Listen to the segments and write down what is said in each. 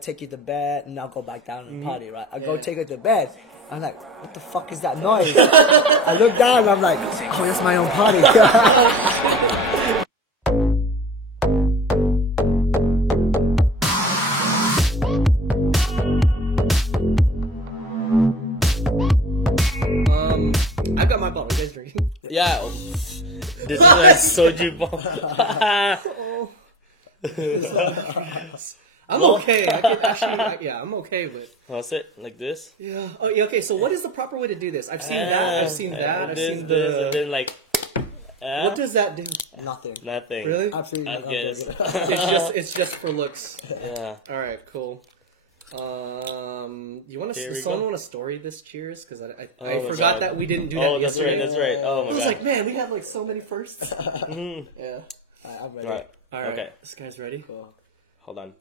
take you to bed, and I'll go back down and party, right? I go take her to bed. I'm like, what the fuck is that noise? I look down and I'm like, oh, that's my own party. I've got my bottle. You guys drinking? Yeah. This is like soju bomb. I'm okay. I can actually, I'm okay with. What's it? Like this? Yeah. Oh, yeah. Okay. So, what is the proper way to do this? I've seen that. I've seen that. I've seen this, the. and then like. What does that do? Nothing. Nothing. Really? Absolutely I nothing. guess. It's just for looks. Yeah. All right. Cool. You want to? Here we Does someone go. want to story this cheers? Because I Oh, forgot God. that we didn't do that Oh, that's yesterday. right. That's right. Oh my I was god. like, man, we have like so many firsts. Mhm. Yeah. I'm ready. Right. All right. Okay. This guy's ready. Cool. Hold on.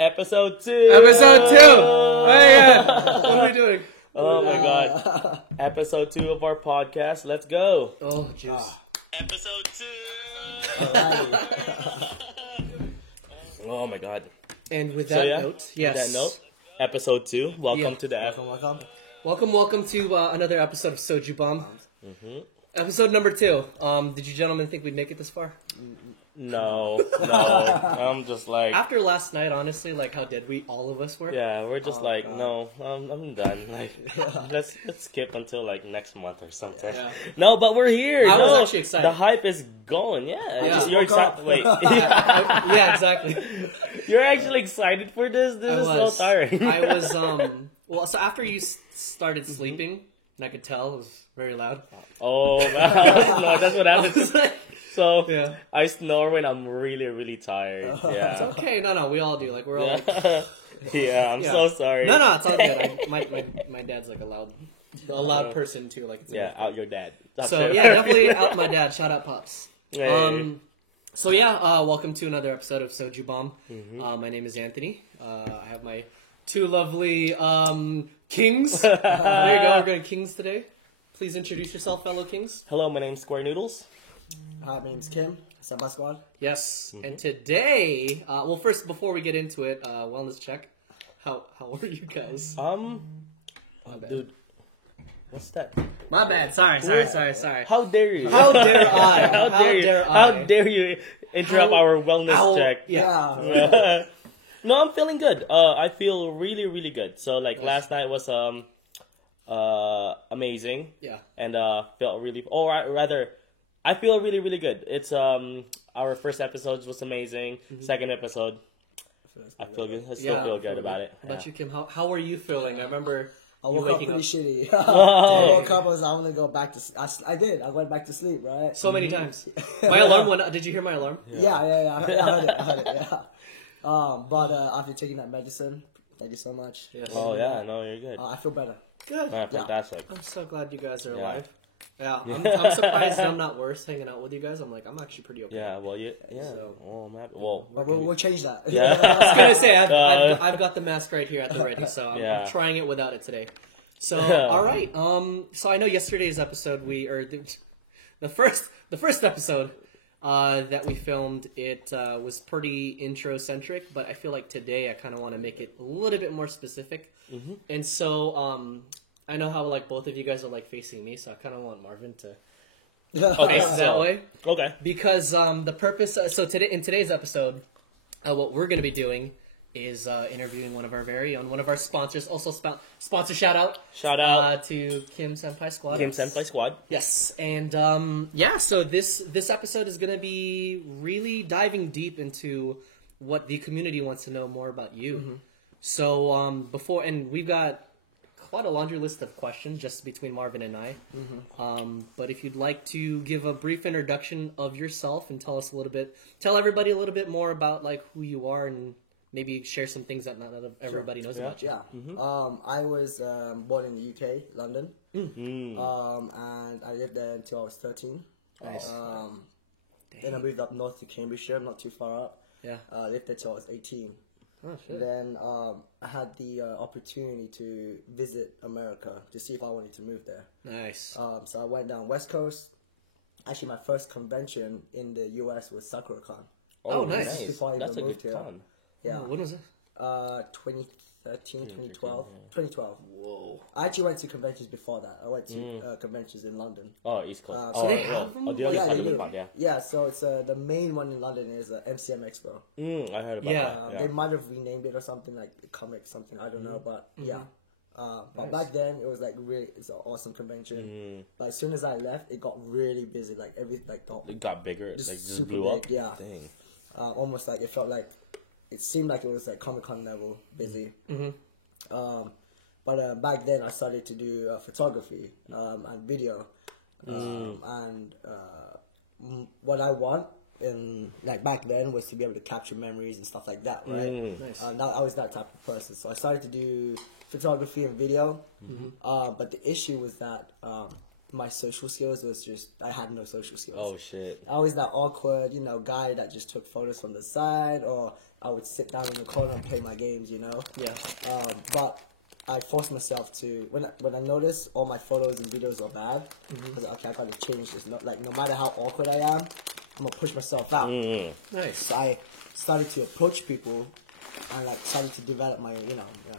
Episode 2. Episode 2. Oh yeah. What are we doing? Oh my god. Episode 2 of our podcast. Let's go. Oh, juice. Episode 2. Oh my god. And with So that yeah, note, yes. With that note, episode 2. Welcome Yeah. to the Welcome to another episode of Soju Bomb. Mm-hmm. Episode number 2. Did you gentlemen think we'd make it this far? No. I'm just like, After last night, honestly, like how dead all of us were. yeah, we're just like, God. no, I'm done. Like, let's skip until like next month or something. Yeah. No, but we're here. I was No, actually excited. The hype is going. Yeah, Yeah. you're excited. Wait, Yeah, exactly. you're actually excited for this? This is so tiring. I was well. So after you started sleeping, and I could tell it was very loud. Oh man, no, that's what happens. So Yeah. I snore when I'm really, really tired. It's Yeah. okay. No, we all do. Like we're all. Like, Yeah, I'm Yeah. so sorry. no, it's all good. My dad's like a loud person too. Like it's Yeah, out your dad. That's So it. yeah, definitely out my dad. Shout out pops. Hey. So yeah, welcome to another episode of Soju Bomb. Mm-hmm. My name is Anthony. I have my two lovely kings. There you go. We're going kings today. Please introduce yourself, fellow kings. Hello, my name's Square Noodles. Hi, my name's Kim. Samba Squad. Yes. Mm-hmm. And today, well, first before we get into it, wellness check. How are you guys? Dude, what's that? My bad. Sorry. How dare you? How dare I? How dare you? How dare you interrupt our wellness check? Yeah. No, I'm feeling good. I feel really, really good. So like last night was amazing. Yeah. And felt really, rather, I feel really, really good. It's our first episode was amazing. Second episode, I feel good. I still feel good about it. How about you, Kim? How are you feeling? I remember I you woke up waking pretty shitty. I Oh. woke up, I was going to go back to I did. I went back to sleep, right? so many times. My alarm went. Did you hear my alarm? Yeah. I heard it, yeah. But after taking that medicine, thank you so much. Yes. Oh yeah, no, you're good. I feel better. Good. Fantastic. I'm so glad you guys are Yeah. alive. Yeah, I'm surprised I'm not worse hanging out with you guys. I'm actually pretty okay. Yeah, well, yeah. So- Oh man, well, But we'll change that. yeah. I was gonna say I've got the mask right here at the ready, so I'm trying it without it today. So all right. So I know yesterday's episode the first episode that we filmed it was pretty intro centric, but I feel like today I kind of want to make it a little bit more specific. And so I know how like both of you guys are like facing me, so I kind of want Marvin to Okay, face that way. Okay. Because the purpose, in today's episode, what we're going to be doing is interviewing one of our very own, one of our sponsors. Also, sponsor shout out to Kim Senpai Squad. Kim Senpai Squad. Yes, and so this episode is going to be really diving deep into what the community wants to know more about you. So we've got quite a laundry list of questions just between Marvin and I. But if you'd like to give a brief introduction of yourself and tell everybody a little bit more about like who you are and maybe share some things that not everybody knows about you. Yeah. I was born in the UK, London. And I lived there until I was 13. Nice. Then I moved up north to Cambridgeshire, not too far up. Yeah. Lived there till I was 18. Oh, shit. Then I had the opportunity to visit America to see if I wanted to move there. Nice. So I went down West Coast. Actually, my first convention in the US was SakuraCon. Oh, nice. Before I That's a even good moved here. con. Yeah. When was it? 2013, 2012. 2012. Whoa. I actually went to conventions before that. I went to conventions in London. Oh, East Coast. So they have them? the other Yeah, side they of the do. pond, yeah. Yeah, so it's the main one in London is MCM Expo. I heard about Yeah. that. Yeah. They might have renamed it or something like comic something. I don't know, but yeah. But back then it was like really, it's an awesome convention. But as soon as I left, it got really busy. Like It got bigger. It just super blew up. big, yeah. Dang. Almost like it felt like it seemed like it was like Comic-Con level busy. But back then I started to do photography and video, and what I want in like back then was to be able to capture memories and stuff like that, right? Nice. Now I was that type of person, so I started to do photography and video. But the issue was that my social skills was just I had no social skills. Oh shit. I was that awkward, guy that just took photos from the side, or I would sit down in the corner and play my games, Yeah. But I forced myself to when I noticed all my photos and videos are bad, I was like, okay, I gotta change this. No matter how awkward I am, I'm gonna push myself out. Nice. So I started to approach people and like started to develop my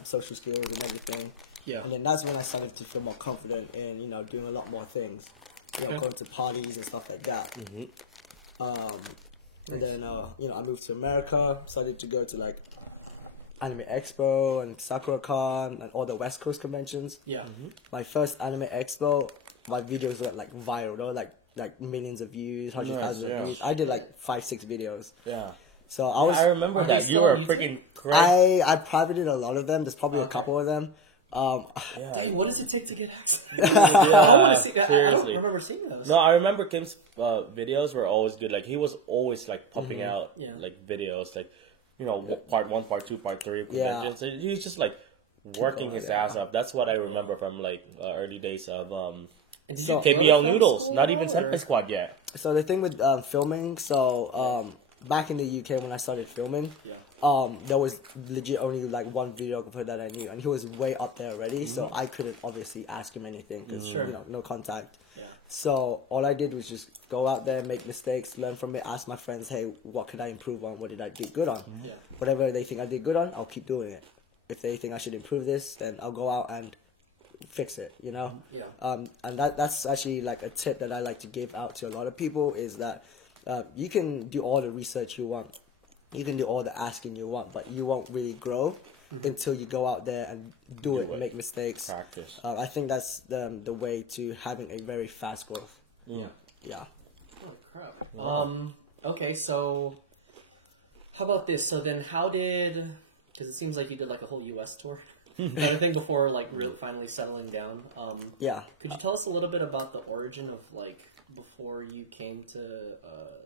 social skills and everything. Yeah. And then that's when I started to feel more confident in doing a lot more things, going to parties and stuff like that. And then I moved to America, started to go to like Anime Expo and SakuraCon and all the West Coast conventions. Yeah. My first Anime Expo, my videos went like viral. They were like millions of views, hundreds of thousands of views. I did like 5-6 videos. Yeah. So I remember they that. You still were on YouTube? freaking crazy. I privated a lot of them. There's probably a couple of them. Dang, what does it take to get access? Yeah, I don't seriously. remember seeing those. No, I remember Kim's videos were always good. Like he was always like pumping out Yeah. like videos, like part 1, part 2, part 3 of Yeah. conventions. So he was just like working his ass up. That's what I remember from like early days of And did So- you go to KBL that Noodles. school Not even or- Senpai Squad yet. So the thing with filming, back in the UK when I started filming, Yeah. there was legit only like one videographer that I knew, and he was way up there already. So I couldn't obviously ask him anything because no contact. Yeah. So all I did was just go out there, make mistakes, learn from it, ask my friends, hey, what could I improve on? What did I do good on? Yeah. Whatever they think I did good on, I'll keep doing it. If they think I should improve this, then I'll go out and fix it, Yeah. And that's actually like a tip that I like to give out to a lot of people is that you can do all the research you want. You can do all the asking you want, but you won't really grow until you go out there and do it, make mistakes. Practice. I think that's the way to having a very fast growth. Yeah. Yeah. Oh crap. Okay, so how about this? So then, how did? Because it seems like you did like a whole U.S. tour, I think before like really finally settling down. Yeah. Could you tell us a little bit about the origin of like before you came to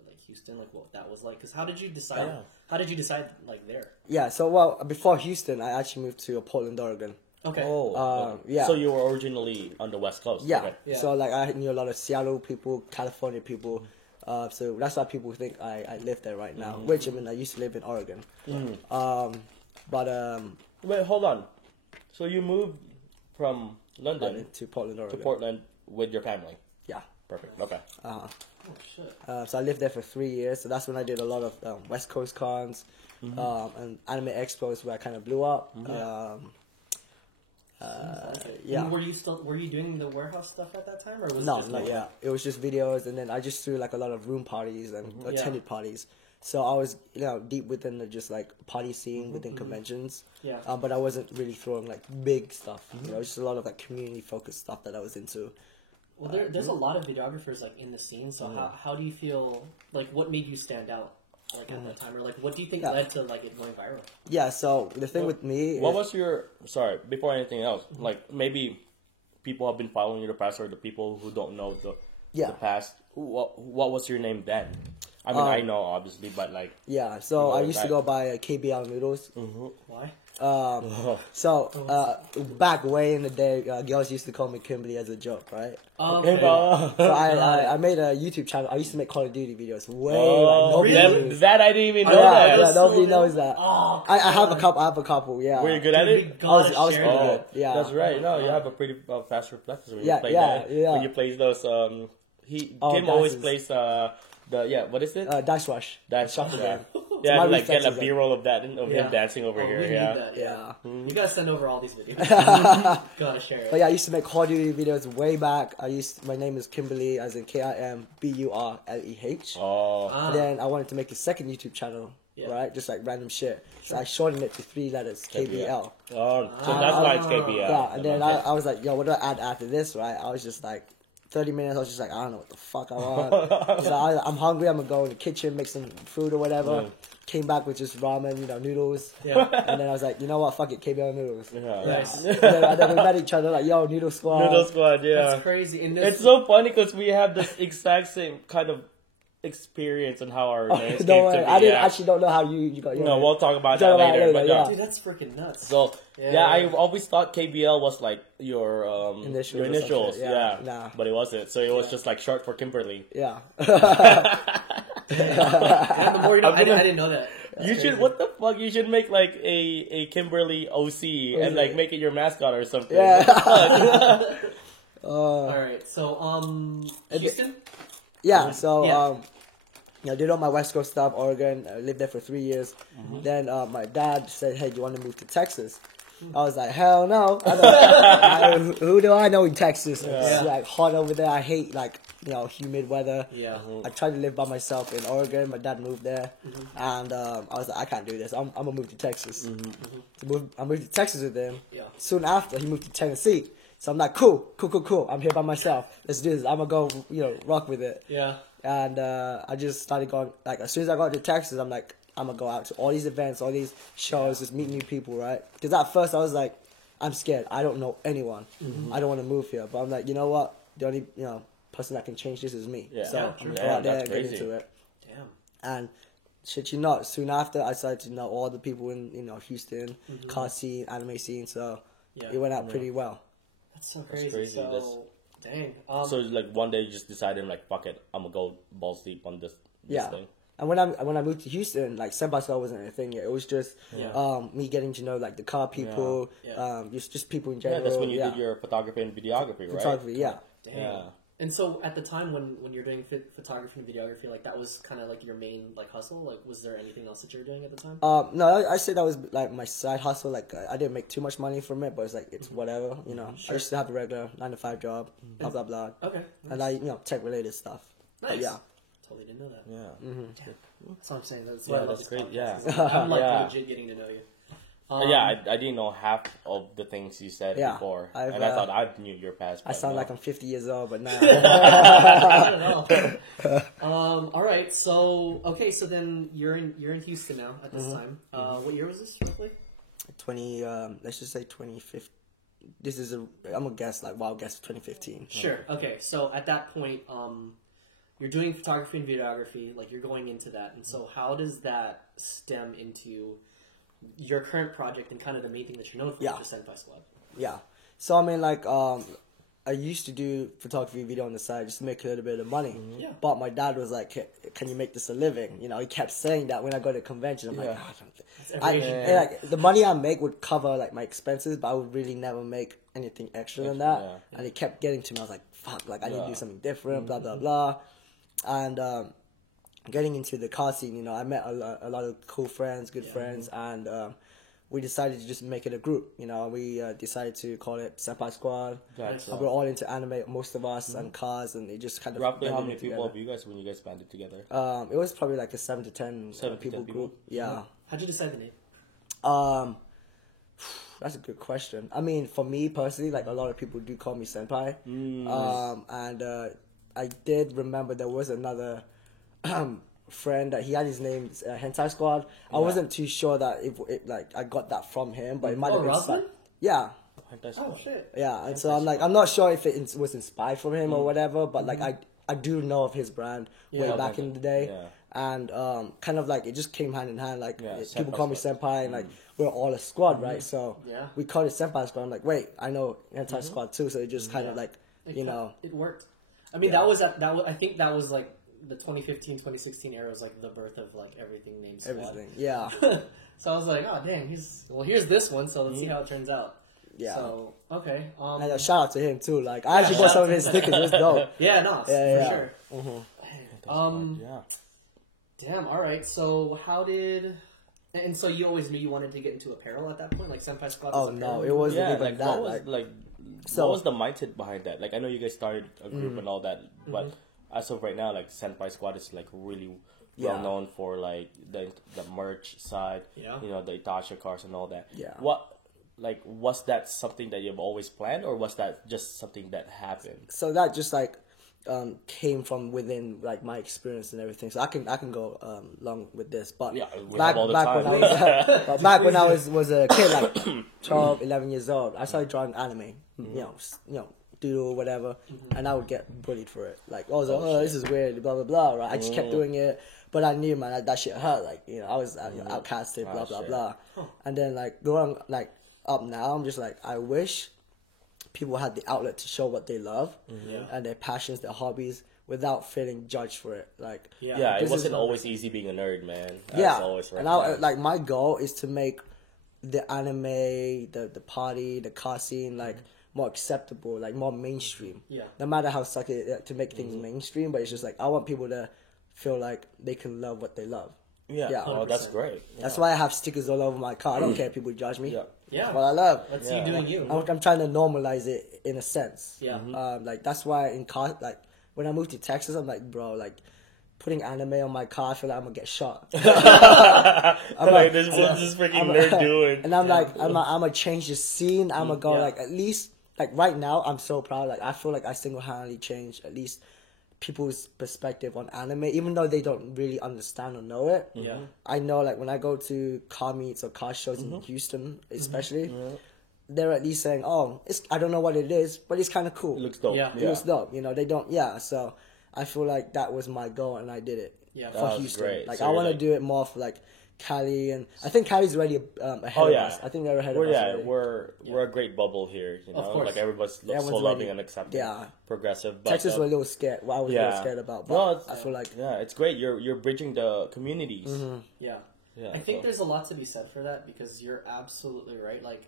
like Houston, like what that was like? Because how did you decide? Yeah. How did you decide like there? Yeah. So before Houston, I actually moved to Portland, Oregon. Okay. Oh, yeah. So you were originally on the West Coast. Yeah. Okay. Yeah. So like I knew a lot of Seattle people, California people. So that's why people think I live there right now. Which I mean I used to live in Oregon. Wait, hold on. So you moved from London To Portland, to Oregon. Portland with your family. Yeah. Perfect. Okay. Oh shit. So I lived there for 3 years. So that's when I did a lot of West Coast cons and Anime Expos where I kind of blew up. Yeah. And were you doing the warehouse stuff at that time, or was No, it just not yet. It was just videos, and then I just threw like a lot of room parties and attended parties. So I was, deep within the just like party scene within conventions. Yeah. But I wasn't really throwing like big stuff. Just a lot of like community focused stuff that I was into. Well, there's a lot of videographers like in the scene. So how do you feel? Like, what made you stand out? Like at that time, or like, what do you think led to like it going viral? Yeah. So the thing with me, What is, was your before anything else? Like maybe people have been following you the past, or the people who don't know the past. What was your name then? I mean, I know obviously, but like yeah. So I used to back- go by KBL Noodles. Why? So back way in the day, girls used to call me Kimberly as a joke, right? Okay. So I made a YouTube channel. I used to make Call of Duty videos. That I didn't even know that. Yeah, nobody so knows that. Oh, I have a couple. Yeah. Were you good at it? I was pretty Oh, good. Yeah. that's right. No, you have a pretty fast reflexes when Yeah, you play yeah, that. yeah. When you play those, Kim always dashes. plays what is it? Dice Rush. That's shuffle yeah. game. Yeah, my like get reflex a is like- B-roll of that of Yeah. him dancing over Oh, here. we need Yeah. that, Yeah. You gotta send over all these videos. Gotta share it. But yeah, I used to make Call of Duty videos way back. My name is Kimberly, as in KIMBURLEH. Oh. Ah. Then I wanted to make a second YouTube channel, Yeah. right? Just like random shit. So I shortened it to 3 letters, KBL. Oh, so that's why it's KBL. Yeah, and then I was like, yo, what do I add after this, right? I was just like, 30 minutes, I was just like, I don't know what the fuck I want. So I'm hungry, I'm gonna go in the kitchen, make some food or whatever. Came back with just ramen, noodles. Yeah. And then I was like, you know what, fuck it, KBL noodles. Yeah. Nice. And then we met each other like, yo, Noodle Squad. Noodle Squad, yeah. That's crazy. And this, It's so funny because we have this exact same kind of experience and how our names came Don't to worry, be. I didn't yeah. actually don't know how you got your No, name. we'll talk about Talk that about it later. later, But yeah. dude, that's freaking nuts. So Yeah. I always thought KBL was like your Initials your or initials, something, yeah. yeah. Nah. But it wasn't. So it was just like short for Kimberly. Yeah. And the more you know, I'm gonna- I didn't know that. You should what the fuck? You should make like a Kimberly OC and like make it your mascot or something. Yeah. All right, so Houston. Yeah, so Yeah. did all my West Coast stuff, Oregon. I lived there for 3 years. Then my dad said, "Hey, do you want to move to Texas?" I was like, "Hell no! Who do I know in Texas? It's like hot over there. I hate like humid weather. Yeah. I tried to live by myself in Oregon. My dad moved there, and I was like, I can't do this. I'm gonna move to Texas. I moved to Texas with him. Yeah. Soon after, he moved to Tennessee. So I'm like, cool. I'm here by myself. Let's do this. I'm gonna go, rock with it. Yeah. And I just started going, like, as soon as I got to Texas, I'm like, I'm gonna go out to all these events, all these shows, just meet new people, right? Because at first I was like, I'm scared. I don't know anyone. I don't want to move here. But I'm like, you know what? The only, person that can change this is me. Yeah. So Yeah, I'm true. gonna go out there That's and get crazy. into it. Damn. And shit, soon after, I started to know all the people in, Houston, car scene, anime scene. So Yeah. it went out pretty well. That's so crazy. crazy. So, dang. So like one day you just decided like fuck it, I'm gonna go balls deep on this Yeah. thing. And when I moved to Houston, like Senpai Squad wasn't a thing yet. It was just me getting to know like the car people, Yeah. just people in Yeah, general. that's when you did your photography and videography, right? photography. Yeah. Dang. Yeah. And so at the time when you're doing photography and videography, like that was kind of like your main like hustle. Like, was there anything else that you were doing at the time? No, I say that was like my side hustle. Like I didn't make too much money from it, but it's like it's whatever. I used to have a regular 9-to-5 job, blah blah blah, Okay. and I tech related stuff. But Nice. yeah. Totally didn't know that. Yeah. That's what I'm saying. That's Yeah, why I love that's this great, podcast. I'm like Yeah. legit getting to know you. Yeah, I didn't know half of the things you said Yeah, before, I've, and I thought I knew your past. I but sound no. like I'm 50 years old, but nah. I don't know. All right. So okay. So then you're in Houston now at this time. What year was this roughly? 20. Let's just say 2015. This is I'm gonna guess like wild guess 2015. Sure. Okay. So at that point, you're doing photography and videography. Like you're going into that, and so how does that stem into your current project and kind of the main thing that you're known for, Yeah. which is Senpai Squad? Yeah. So I mean, like, I used to do photography video on the side just to make a little bit of money. Yeah. But my dad was like, "Can you make this a living?" He kept saying that when I go to convention. I'm like, Yeah. "Ah, I don't think." every Asian and, like the money I make would cover like my expenses, but I would really never make anything extra than that. yeah. And it kept getting to me. I was like, "Fuck!" Like I need to Yeah. do something different. Blah blah blah. And getting into the car scene, I met a lot of cool friends, good friends, and we decided to just make it a group. We decided to call it Senpai Squad. Gotcha. We're all into anime, most of us, and cars, and it just kind of Roughly how blended many people together. of you guys when you guys banded together? It was probably like a 7 to 10 7 to 10 people people? group. Yeah. How'd you decide the name? That's a good question. I mean, for me personally, like a lot of people do call me senpai. And I did remember there was another friend that he had his name Hentai Squad. I wasn't too sure that it like I got that from him, but it might have been. Roslyn? Yeah. Oh shit. Yeah, and so I'm like, I'm not sure if it was inspired from him or whatever, but like I do know of his brand way Yeah. back in the day, Yeah. and kind of like it just came hand in hand. Like Yeah, people Senpai call me Squad. senpai, and like we're all a squad, right? So Yeah. we call it senpai squad. I'm like, wait, I know anti squad too, so it just kind of like It worked. I mean, that was I think that was like the 2015, 2016 era was like the birth of like everything named Squad. everything. Yeah, So I was like, oh dang, here's this one. So let's see how it turns out. Yeah. So okay. and shout out to him too. Like I actually shout bought some out of to his him. stickers. It was dope. Yeah, no, Yeah, for yeah. sure. Yeah. Damn. All right. So how did? And so you always knew you wanted to get into apparel at that point, like Senpai Squad. Oh no, it wasn't Yeah, even like that. what was Like, what was the mindset behind that? Like I know you guys started a group and all that, but as of right now, like Senpai Squad is like really well Yeah. known for like the merch side. Yeah. You know, the Itachi cars and all that. Yeah. Was that something that you've always planned, or was that just something that happened? so that just like came from within like my experience and everything. So I can go along with this, but Yeah, we back have all the back time. when I was but back when I was a kid, like 12, 11 years old, I started drawing anime. You know, doodle whatever, and I would get bullied for it. Like, oh, this is weird, blah blah blah. Right? I just kept doing it, but I knew, man, that shit hurt. Like, you know, I was outcasted, blah blah shit. blah. And then like going like up now, I'm just like, I wish people had the outlet to show what they love and their passions, their hobbies, without feeling judged for it. Like, Yeah, it this wasn't is- always easy being a nerd, man. yeah, That's always right. and I like my goal is to make the anime, the party, the car scene like more acceptable, like more mainstream. Yeah. No matter how sucky to make things mainstream, but it's just like I want people to feel like they can love what they love. Yeah. Yeah. Oh, that's great. That's why I have stickers all over my car. I don't care if people judge me. Yeah. Yeah. That's what I love. That's Yeah. you doing you. I'm trying to normalize it in a sense. Yeah. Like that's why in car, like when I moved to Texas, I'm like, bro, like putting anime on my car, I feel like I'm gonna get shot. I'm like, this what's this freaking nerd doing? And I'm like, I'm gonna change the scene. I'm gonna go Yeah. like at least like right now. I'm so proud. Like I feel like I single-handedly changed at least people's perspective on anime, even though they don't really understand or know it. Yeah. I know, like when I go to car meets or car shows in Houston, especially, they're at least saying, "Oh, I don't know what it is, but it's kind of cool. It looks dope. Yeah. It looks dope." You know, they don't. Yeah, so I feel like that was my goal, and I did it. Yeah. For That was Houston, great. like So I you're want to like- do it more for like Cali, and I think Cali's already ahead Oh, of yeah. us. I think they're ahead We're of us. yeah, already. we're a great bubble here, you know. course. Like everybody's so Everyone's loving ready. and accepting, Yeah. progressive. But, Texas was a little scared. Well, I was a little scared about, but No, I feel like yeah, it's great. You're bridging the communities. Yeah. Yeah, I think so- there's a lot to be said for that because you're absolutely right. Like,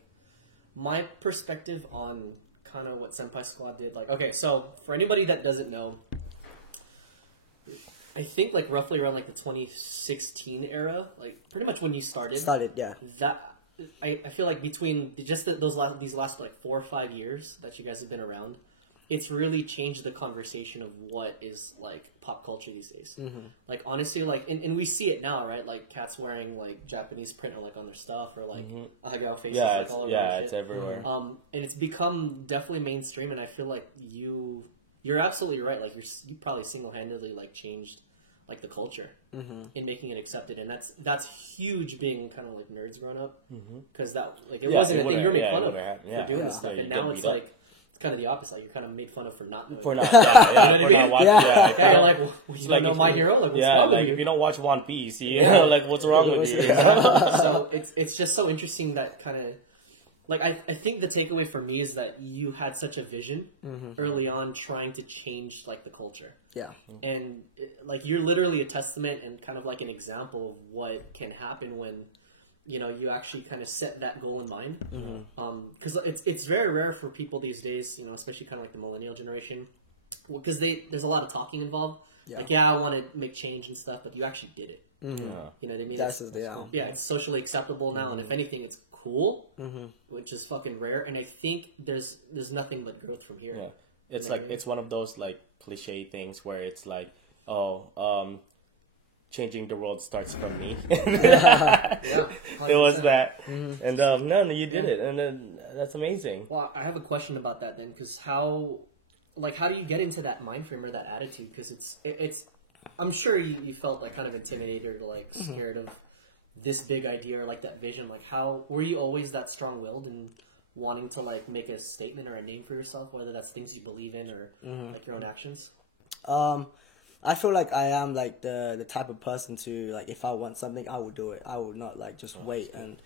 my perspective on kind of what Senpai Squad did, like, okay, so for anybody that doesn't know, I think like roughly around like the 2016 era, like pretty much when you started, yeah. that I feel like between just these last like 4 or 5 years that you guys have been around, it's really changed the conversation of what is like pop culture these days. Like honestly, like and we see it now, right? Like cats wearing like Japanese print or like on their stuff or like Ahagao faces. Yeah, like, it's, all over yeah, their it's shit. everywhere. And it's become definitely mainstream, and I feel like you're absolutely right. Like you probably single-handedly like changed like the culture in making it accepted, and that's huge. Being kind of like nerds growing up, because that like it Yeah, wasn't it a thing. You were wouldn't- made yeah, fun it of wouldn't happen. for Yeah. doing Yeah. this stuff, Yeah, and you now get it's beat up. like it's kind of the opposite. Like you're kind of made fun of for not knowing. For not, yeah, You know for what I not mean? watching, Yeah. if you Yeah, don't- like well, you like don't know if My you- Hero. Like what's yeah, wrong with like you? if you don't watch One Piece, you know, like what's wrong with you? So it's just so interesting that kind of like I think the takeaway for me is that you had such a vision early on trying to change like the culture, Yeah. and like you're literally a testament and kind of like an example of what can happen when you know you actually kind of set that goal in mind. Because it's very rare for people these days, you know, especially kind of like the millennial generation, because there's a lot of talking involved. Yeah. Like I want to make change and stuff, but you actually did it. Yeah. You know what I mean? That's It's- the yeah, it's socially acceptable now, and if anything, it's cool, which is fucking rare. And I think there's nothing but growth from here. Yeah, it's like it's one of those like cliche things where it's like, oh, changing the world starts from me. Yeah, It was 100%. that, and no, you did it, and then that's amazing. Well, I have a question about that then, because how do you get into that mind frame or that attitude? Because it's I'm sure you felt like kind of intimidated or like scared of this big idea or like that vision. Like how were you always that strong-willed and wanting to like make a statement or a name for yourself, whether that's things you believe in or like your own actions? I feel like I am like the type of person to like if I want something I will do it. I will not like just wait and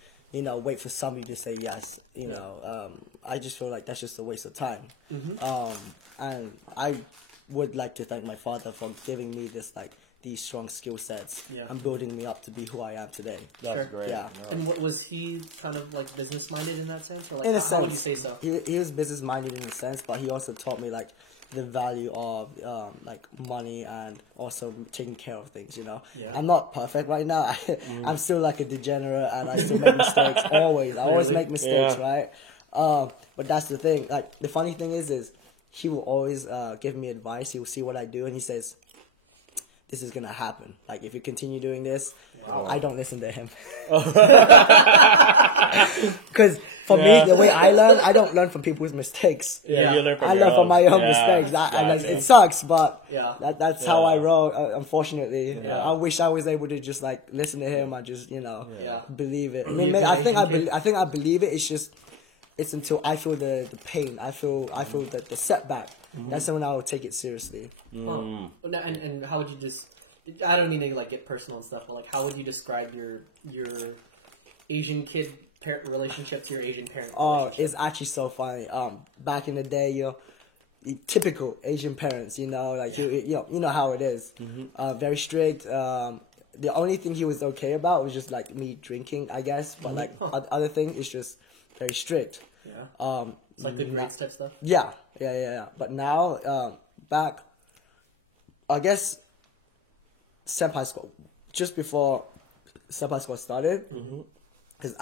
wait for somebody to say yes. I just feel like that's just a waste of time. And I would like to thank my father for giving me this like these strong skill sets and building me up to be who I am today. That's Sure. great. Yeah. No. And what was he kind of like business minded in that sense, or like In a how would you sense, say so? he was business minded in a sense, but he also taught me like the value of like money and also taking care of things. Yeah. I'm not perfect right now. I'm still like a degenerate, and I still make mistakes. Always, I always make mistakes, right? But that's the thing. Like the funny thing is he will always give me advice. He will see what I do, and he says, "This is gonna happen. Like if you continue doing this." I don't listen to him. Because for me, the way I learn, I don't learn from people's mistakes. Yeah, you learn from I your learn from own. my own Yeah, mistakes. exactly. It sucks, but Yeah. that's how I Yeah. roll. Unfortunately, Yeah. I wish I was able to just like listen to him and just Yeah. believe it. I You mean, believe I think it. I think I believe it. It's until I feel the pain. I feel the setback. That's when I will take it seriously. Huh. And how would you just? I don't mean to like get personal and stuff, but like, how would you describe your Asian kid parent relationship to your Asian parent? Oh, relationship? it's actually so funny. Back in the day, typical Asian parents, like you know how it is. Very strict. The only thing he was okay about was just like me drinking, I guess. But like other thing is just very strict. Yeah. It's like the grades type stuff. Yeah. But now, back, I guess, Senpai Squad, just before Senpai Squad started, because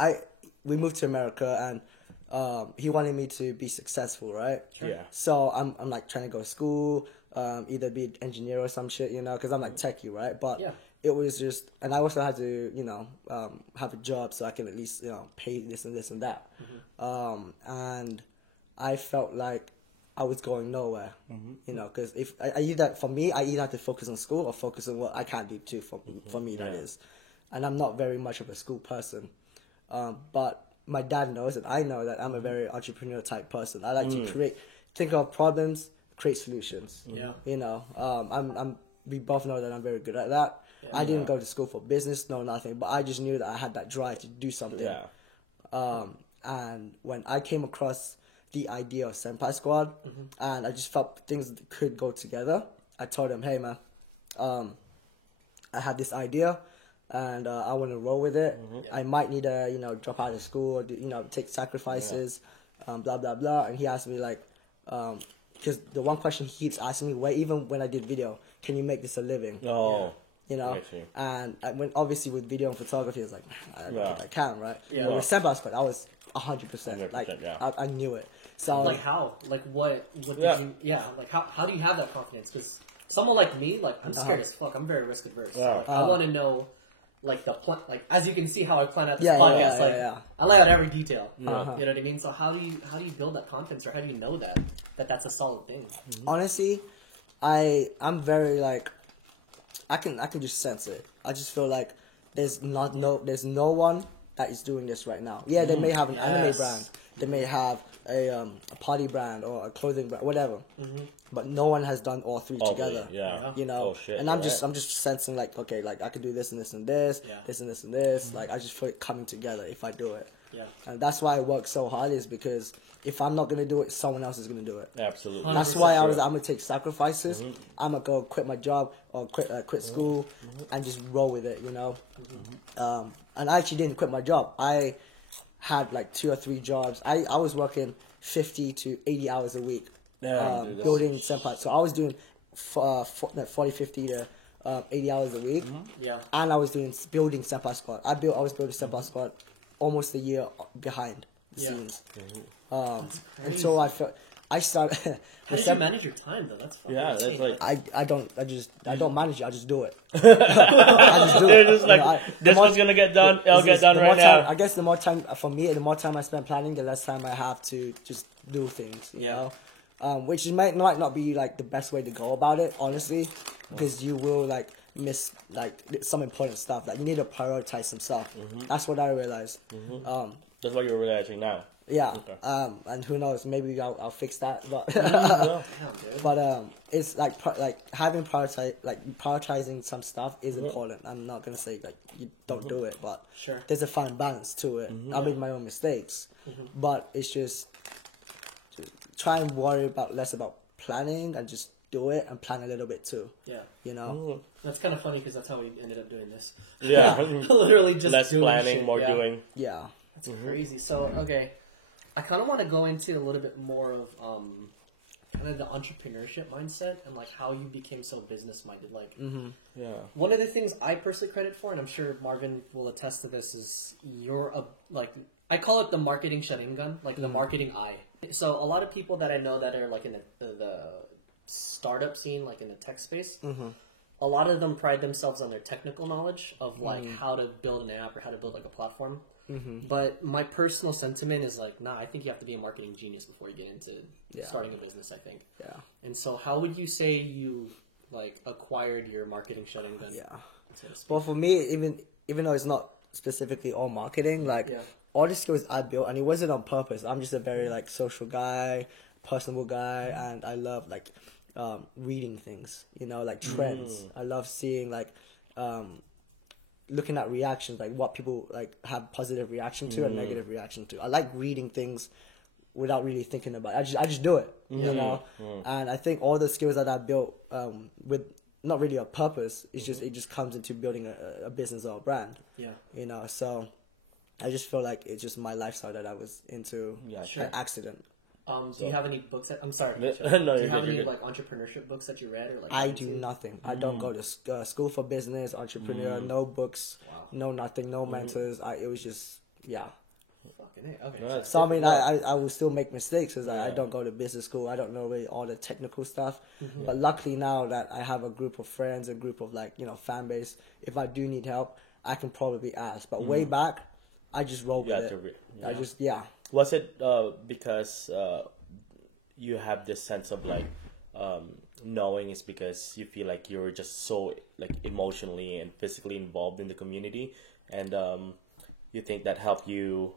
we moved to America and he wanted me to be successful, right? Yeah. So I'm like trying to go to school, either be an engineer or some shit, because I'm like techie, right? But Yeah. it was just, and I also had to, have a job so I can at least, pay this and this and that. And I felt like I was going nowhere, because if I either have to focus on school or focus on what I can't do too. For me, that is, and I'm not very much of a school person, but my dad knows and I know that I'm a very entrepreneur type person. I like to think of problems, create solutions. Yeah. We both know that I'm very good at that. I didn't go to school for business, no nothing, but I just knew that I had that drive to do something. Yeah. And when I came across the idea of Senpai Squad, and I just felt things could go together, I told him, hey man, I have this idea, and I want to roll with it. I might need to, drop out of school, or, take sacrifices, blah, blah, blah. And he asked me like, because the one question he keeps asking me, even when I did video, can you make this a living? Oh. I see. And when obviously with video and photography, I was like, I don't think I can, right? Yeah. But with Senpai Squad, I was 100%. 100%, Like, yeah. I knew it. So Like how? Like what did Yeah. you? Yeah. Like how do you have that confidence? Because someone like me, like I'm scared as fuck. I'm very risk adverse. So, Yeah. like, I want to know, like the plan. Like as you can see, how I plan out this Yeah, podcast. yeah, like yeah. I lay out every detail. Uh-huh. You know what I mean? So how do you build that confidence, or how do you know that that's a solid thing? honestly, I'm very like, I can just sense it. I just feel like there's no one that is doing this right now. Yeah, they may have an anime Yes. brand, they may have a party brand or a clothing brand, whatever. But no one has done all three together. Yeah. You know, Oh, shit, and I'm you're just right. I'm just sensing like, okay, like I could do this and this and this, Yeah. this and this and this. Like I just feel it coming together if I do it. Yeah. And that's why I work so hard, is because if I'm not gonna do it, someone else is gonna do it. Absolutely. That's 100% why I'm true. gonna take sacrifices. I'm gonna go quit my job or quit school and just roll with it, and I actually didn't quit my job. I had like 2 or 3 jobs. I was working 50 to 80 hours a week, Damn, dude, that's- building Senpai. So I was doing 40, 50 to 80 hours a week, Yeah. and I was doing building Senpai Squad. I was building Senpai Squad almost a year behind the Yeah. scenes. That's And so crazy. I started. How did you manage your time though? That's fucking Yeah, that's insane. like- I don't manage it. I just do it. I just do They're it. just like, this one's gonna get done. It'll get done the right more time, I now. guess the more time for me, the more time I spend planning, the less time I have to just do things. You Yeah. know, which might not be like the best way to go about it, honestly, because you will like miss like some important stuff. Like you need to prioritize some stuff. That's what I realized. That's what you're realizing now. Yeah. Okay. And who knows? Maybe I'll fix that. But Yeah. Damn, dude. but it's like having prioritizing some stuff is important. I'm not gonna say like you don't do it, but Sure. there's a fine balance to it. I made my own mistakes, but it's just try and worry less about planning and just do it and plan a little bit too. Yeah. You know. That's kind of funny because that's how we ended up doing this. Yeah. Literally just Less doing planning, shit, more yeah. doing. Yeah. That's crazy. So, okay, I kind of want to go into a little bit more of kind of the entrepreneurship mindset and like how you became so business minded. Like, Yeah. one of the things I personally credit for, and I'm sure Marvin will attest to this, is you're a like I call it the marketing Sharingan, like the marketing eye. So a lot of people that I know that are like in the startup scene, like in the tech space, a lot of them pride themselves on their technical knowledge of like how to build an app or how to build like a platform. But my personal sentiment is like, nah, I think you have to be a marketing genius before you get into starting a business, I think. Yeah. And so how would you say you like acquired your marketing Sharingan? Yeah. So to speak? Well, for me, even though it's not specifically all marketing, like all the skills I built, and it wasn't on purpose. I'm just a very like social guy, personable guy, and I love like reading things, you know, like trends. I love seeing like looking at reactions, like what people like have positive reaction to and negative reaction to. I like reading things without really thinking about it. I just do it, you know. And I think all the skills that I built with not really a purpose, it's just it just comes into building a business or a brand. Yeah. You know, so I just feel like it's just my lifestyle that I was into Sure. an accident. Do you have any books I'm sorry. No, do you're you good, have any you're good. like entrepreneurship books that you read or like I listened do to? nothing. I don't go to school for business, entrepreneur, no books, no nothing, no mentors. It was just, Fucking A. Okay. No, that's So I mean, difficult. I will still make mistakes because I don't go to business school. I don't know really all the technical stuff. Mm-hmm. But luckily now that I have a group of friends, a group of like, you know, fan base, if I do need help, I can probably ask. But way back, I just roll with it. I just, Was it because you have this sense of like knowing is because you feel like you're just so like emotionally and physically involved in the community, and you think that helped you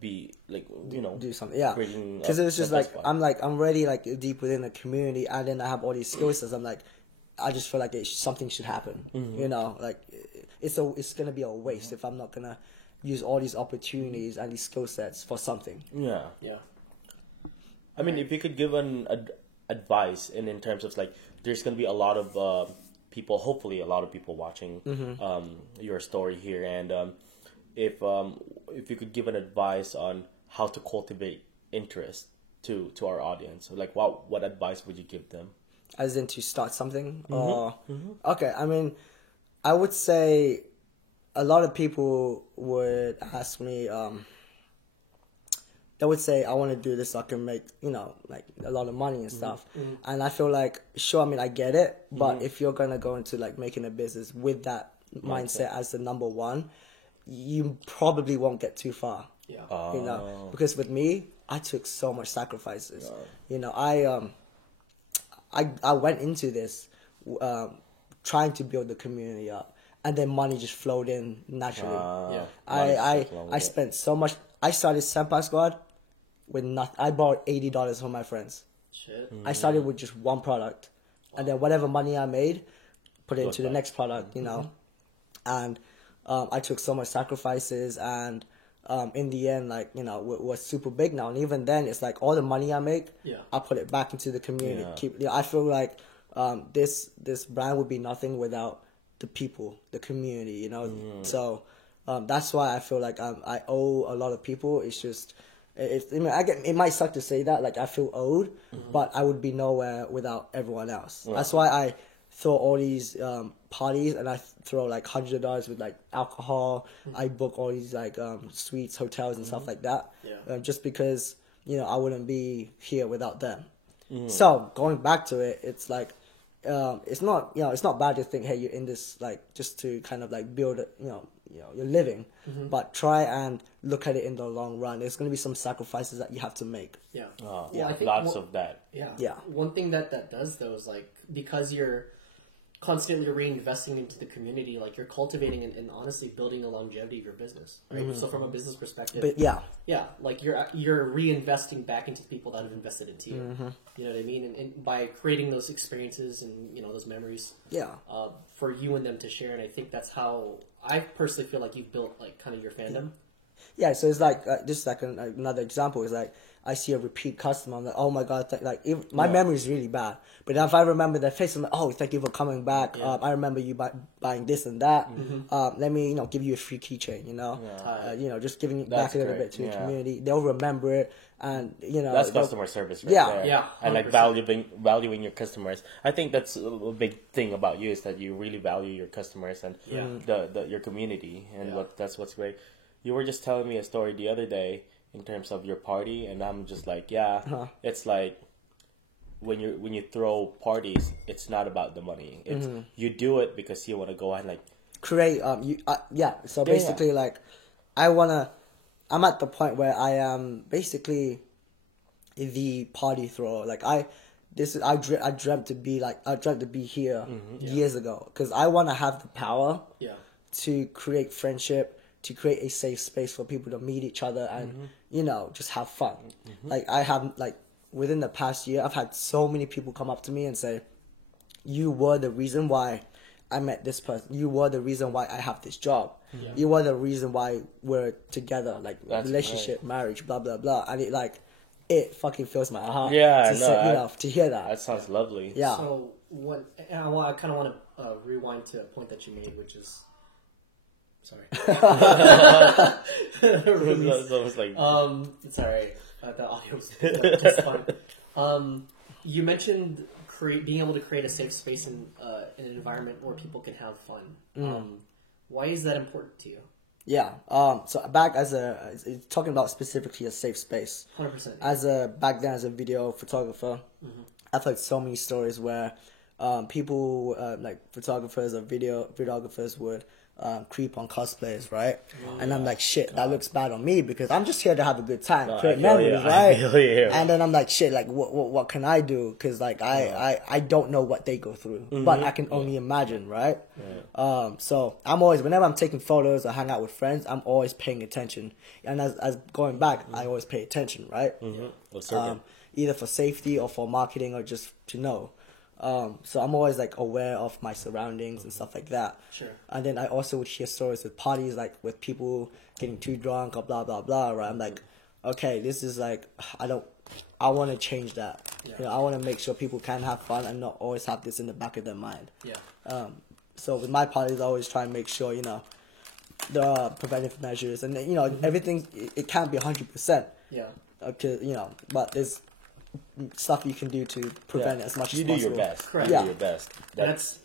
be like, you know, do something, bringing because it was just the like best part. I'm already like deep within the community, and then I have all these skill sets. I'm like, I just feel like something should happen, you know, like it's gonna be a waste if I'm not gonna use all these opportunities and these skill sets for something. Yeah. Yeah. I mean, if you could give an advice in terms of like, there's gonna be a lot of people, hopefully a lot of people watching your story here, and if you could give an advice on how to cultivate interest to our audience, like what advice would you give them? As in to start something, or okay, I mean, I would say a lot of people would ask me, they would say, I want to do this so I can make, you know, like a lot of money and stuff. And I feel like, sure, I mean, I get it, but if you're going to go into like making a business with that mindset as the number one, you probably won't get too far. Yeah. You know, because with me, I took so much sacrifices. You know, I went into this trying to build the community up, and then money just flowed in naturally. I spent so much. I started Senpai Squad with nothing. I borrowed $80 from my friends. Shit. I started with just one product, and then whatever money I made, put it into the next product. You know, and I took so much sacrifices, and in the end, like, you know, we're super big now. And even then, it's like all the money I make, I put it back into the community. I feel like this brand would be nothing without the people, the community, you know. So that's why I feel like I owe a lot of people. It's just, I mean, it might suck to say that, like I feel owed, but I would be nowhere without everyone else. That's why I throw all these parties, and I throw like $100 with like alcohol. I book all these like suites, hotels, and stuff like that. Just because, you know, I wouldn't be here without them. So going back to it, it's like it's not, you know, it's not bad to think, hey, you're in this like just to kind of like build, you know, you're living, but try and look at it in the long run. There's going to be some sacrifices that you have to make. Yeah. Yeah, I think lots of that. Yeah. One thing that does though is like, because you're constantly reinvesting into the community, like you're cultivating and honestly building the longevity of your business, right? So from a business perspective, But like you're reinvesting back into the people that have invested into you. You know what I mean? And by creating those experiences and, you know, those memories, for you and them to share. And I think that's how I personally feel like you've built like kind of your fandom. Yeah, so it's like just like another example is like I see a repeat customer, I'm like, oh my god, like if, my memory is really bad, but if I remember their face, I'm like, oh, thank you for coming back. I remember you buying this and that. Let me give you a free keychain. Just giving it back a little bit to the community. They'll remember it, and that's customer service, right? Yeah. there. Yeah, and like 100%. valuing your customers. I think that's a big thing about you is that you really value your customers and your community, and that's what's great. You were just telling me a story the other day in terms of your party, and I'm just like, it's like when you throw parties, it's not about the money. It's you do it because you want to go and like create. So basically, like I'm at the point where I am basically the party thrower. Like I dreamt to be here years ago because I want to have the power to create friendship, to create a safe space for people to meet each other and just have fun. Like I have within the past year, I've had so many people come up to me and say, "You were the reason why I met this person. You were the reason why I have this job. You were the reason why we're together, like That's relationship, right. marriage, blah blah blah." And it fucking fills my heart. Yeah, to no, say, to hear that. that sounds lovely. Yeah. So I kind of want to rewind to a point that you made, which is sorry. It's almost like It's alright. The audio was just fun. You mentioned being able to create a safe space in an environment where people can have fun. Why is that important to you? Yeah. So back talking about specifically a safe space. 100%. Back then as a video photographer, I've heard so many stories where people like photographers or videographers would creep on cosplayers, right? And I'm like, shit, that looks bad on me because I'm just here to have a good time, create memories, right? And then I'm like, shit, like what can I do? Because like I don't know what they go through, but I can only imagine, right? So I'm always, whenever I'm taking photos or hang out with friends, I'm always paying attention. And as going back, I always pay attention, right? Either for safety or for marketing or just to know. So I'm always like aware of my surroundings and stuff like that. Sure. And then I also would hear stories with parties, like with people getting too drunk or blah blah blah. Right? I'm like, okay, this is like I want to change that. I want to make sure people can have fun and not always have this in the back of their mind. So with my parties, I always try and make sure there are preventive measures and everything. It can't be 100%. Okay, but there's stuff you can do to prevent it as much as possible. You do your best. Correct. You do your best. That's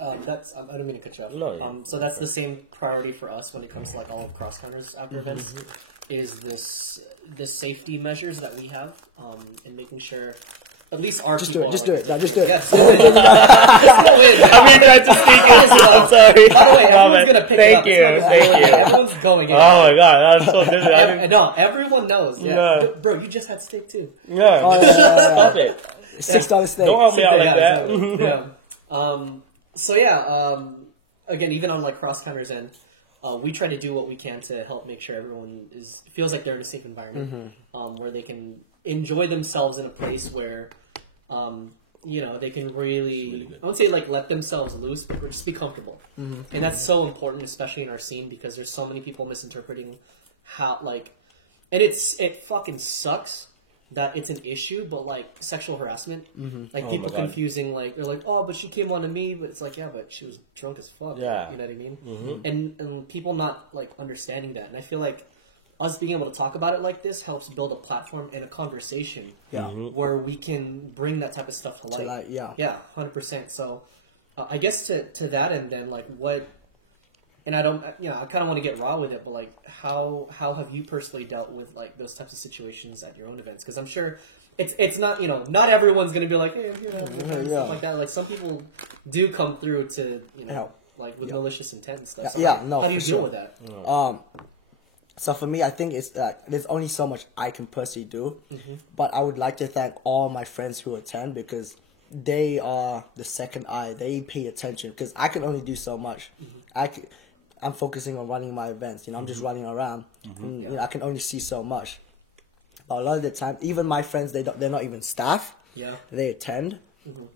I don't mean to cut you off. No. So that's the same priority for us when it comes to like all of cross counters after events. Is this safety measures that we have and making sure at least our Just people do it. Just do it. No, just do it. Yes. I mean, that's a sneaky. I'm sorry. By the way, everyone's gonna pick Thank it you. up. Thank you. Everyone's going in. Oh my god, that's so different. No, everyone knows. Yeah. No. Bro, you just had steak too. Yeah. Stop it. $6 steak. Don't help me out like Yeah, that. exactly. So yeah, again, even on like cross counters end, we try to do what we can to help make sure everyone feels like they're in a safe environment, where they can enjoy themselves in a place where, they can really I won't say like let themselves loose, but just be comfortable. And that's so important, especially in our scene, because there's so many people misinterpreting how and it fucking sucks that it's an issue, but like sexual harassment, like people confusing, like they're like, oh, but she came on to me, but it's like, yeah, but she was drunk as fuck. Yeah. You know what I mean? And people not like understanding that, and I feel like us being able to talk about it like this helps build a platform and a conversation, where we can bring that type of stuff to light. Yeah, 100%. So, I guess to that end, then like what. And I don't, I kind of want to get raw with it, but like, how have you personally dealt with like those types of situations at your own events? Because I'm sure it's not, not everyone's gonna be like, hey, stuff like that. Like some people do come through to, like with malicious intent and stuff. So how do you deal with that? So for me, I think it's there's only so much I can personally do, but I would like to thank all my friends who attend because they are the second eye. They pay attention because I can only do so much. I'm focusing on running my events. I'm just running around. And, I can only see so much. But a lot of the time, even my friends, they're not even staff. Yeah. They attend.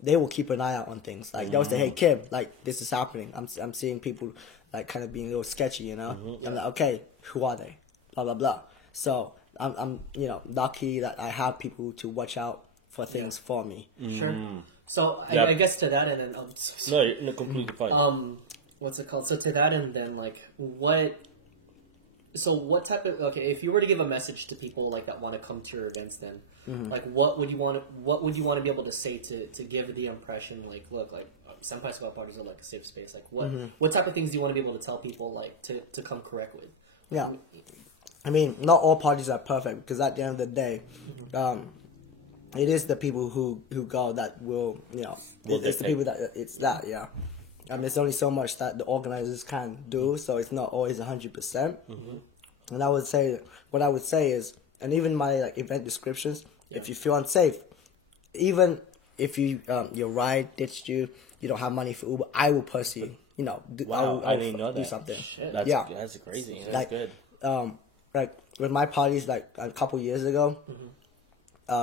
They will keep an eye out on things. Like they'll say, "Hey, Kim, like this is happening. I'm seeing people like kind of being a little sketchy. I'm like, okay, who are they? blah blah blah. So I'm lucky that I have people to watch out for things for me. Sure. So Yep. I guess to that end, and No, you're completely fine. what's it called? So to that end, then like what? So what type of if you were to give a message to people like that want to come to your events, then like what would you want to be able to say to give the impression like look like Senpai Squad parties are like a safe space, like what type of things do you want to be able to tell people like to come correct with? Yeah. I mean, not all parties are perfect because at the end of the day, it is the people who go that will, it's the people that, it's that, yeah. There's only so much that the organizers can do, so it's not always 100%. And what I would say is, and even my like event descriptions, if you feel unsafe, even if your ride ditched you, you don't have money for Uber, I will pursue you. I didn't know that. Do something. That's crazy. That's like, good. Like with my parties, like a couple years ago,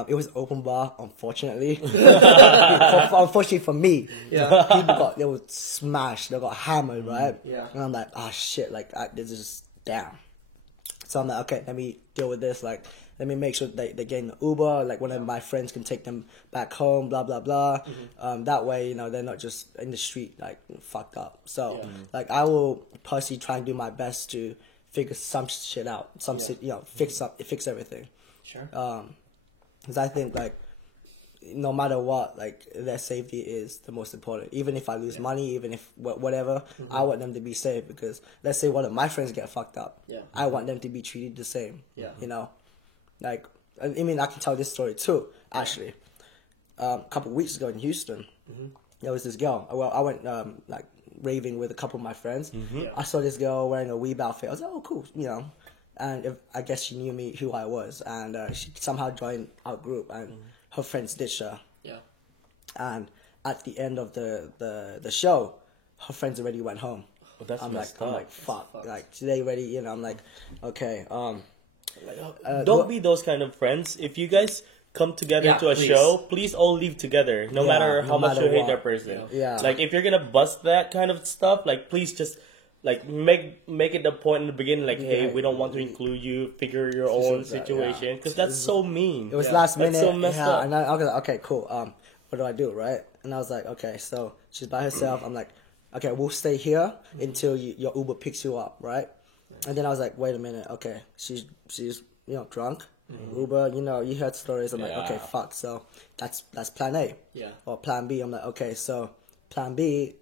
it was open bar. Unfortunately, unfortunately for me, people they were smashed. They got hammered, right? Yeah. And I'm like, oh shit! Like this is just damn. So I'm like, okay, let me deal with this. Like, let me make sure they get in the Uber. Like, one of my friends can take them back home. Blah blah blah. That way, they're not just in the street like fucked up. So, like, I will personally try and do my best to figure some shit out. Fix everything. Sure. Because I think like no matter what, like their safety is the most important. Even if I lose money, even if whatever, I want them to be safe because let's say one of my friends get fucked up, I want them to be treated the same. Like I mean I can tell this story too. Actually, a couple of weeks ago in Houston, there was this girl. Well, I went like raving with a couple of my friends. I saw this girl wearing a weeb outfit. I was like, oh cool, And I guess she knew me, who I was, and she somehow joined our group, and her friends ditched her. Yeah. And at the end of the show, her friends already went home. Well, that's I'm messed like, up. fuck. Like, they ready? I'm like, okay. Don't be those kind of friends. If you guys come together Yeah, to a please. show, please all leave together, no matter how much matter you hate what. that person. Yeah. Like if you're gonna bust that kind of stuff, like please just like make it a point in the beginning, like hey, we don't want to include you. Figure your own situation because that's so mean. It was last minute. That's so messed up. And I was like, okay, cool. What do I do, right? And I was like, okay, so she's by herself. I'm like, okay, we'll stay here until your Uber picks you up, right? And then I was like, wait a minute, okay, she's drunk. Uber, you heard stories. I'm like, okay, fuck. So that's plan A. Yeah. Or plan B. I'm like, okay, so plan B.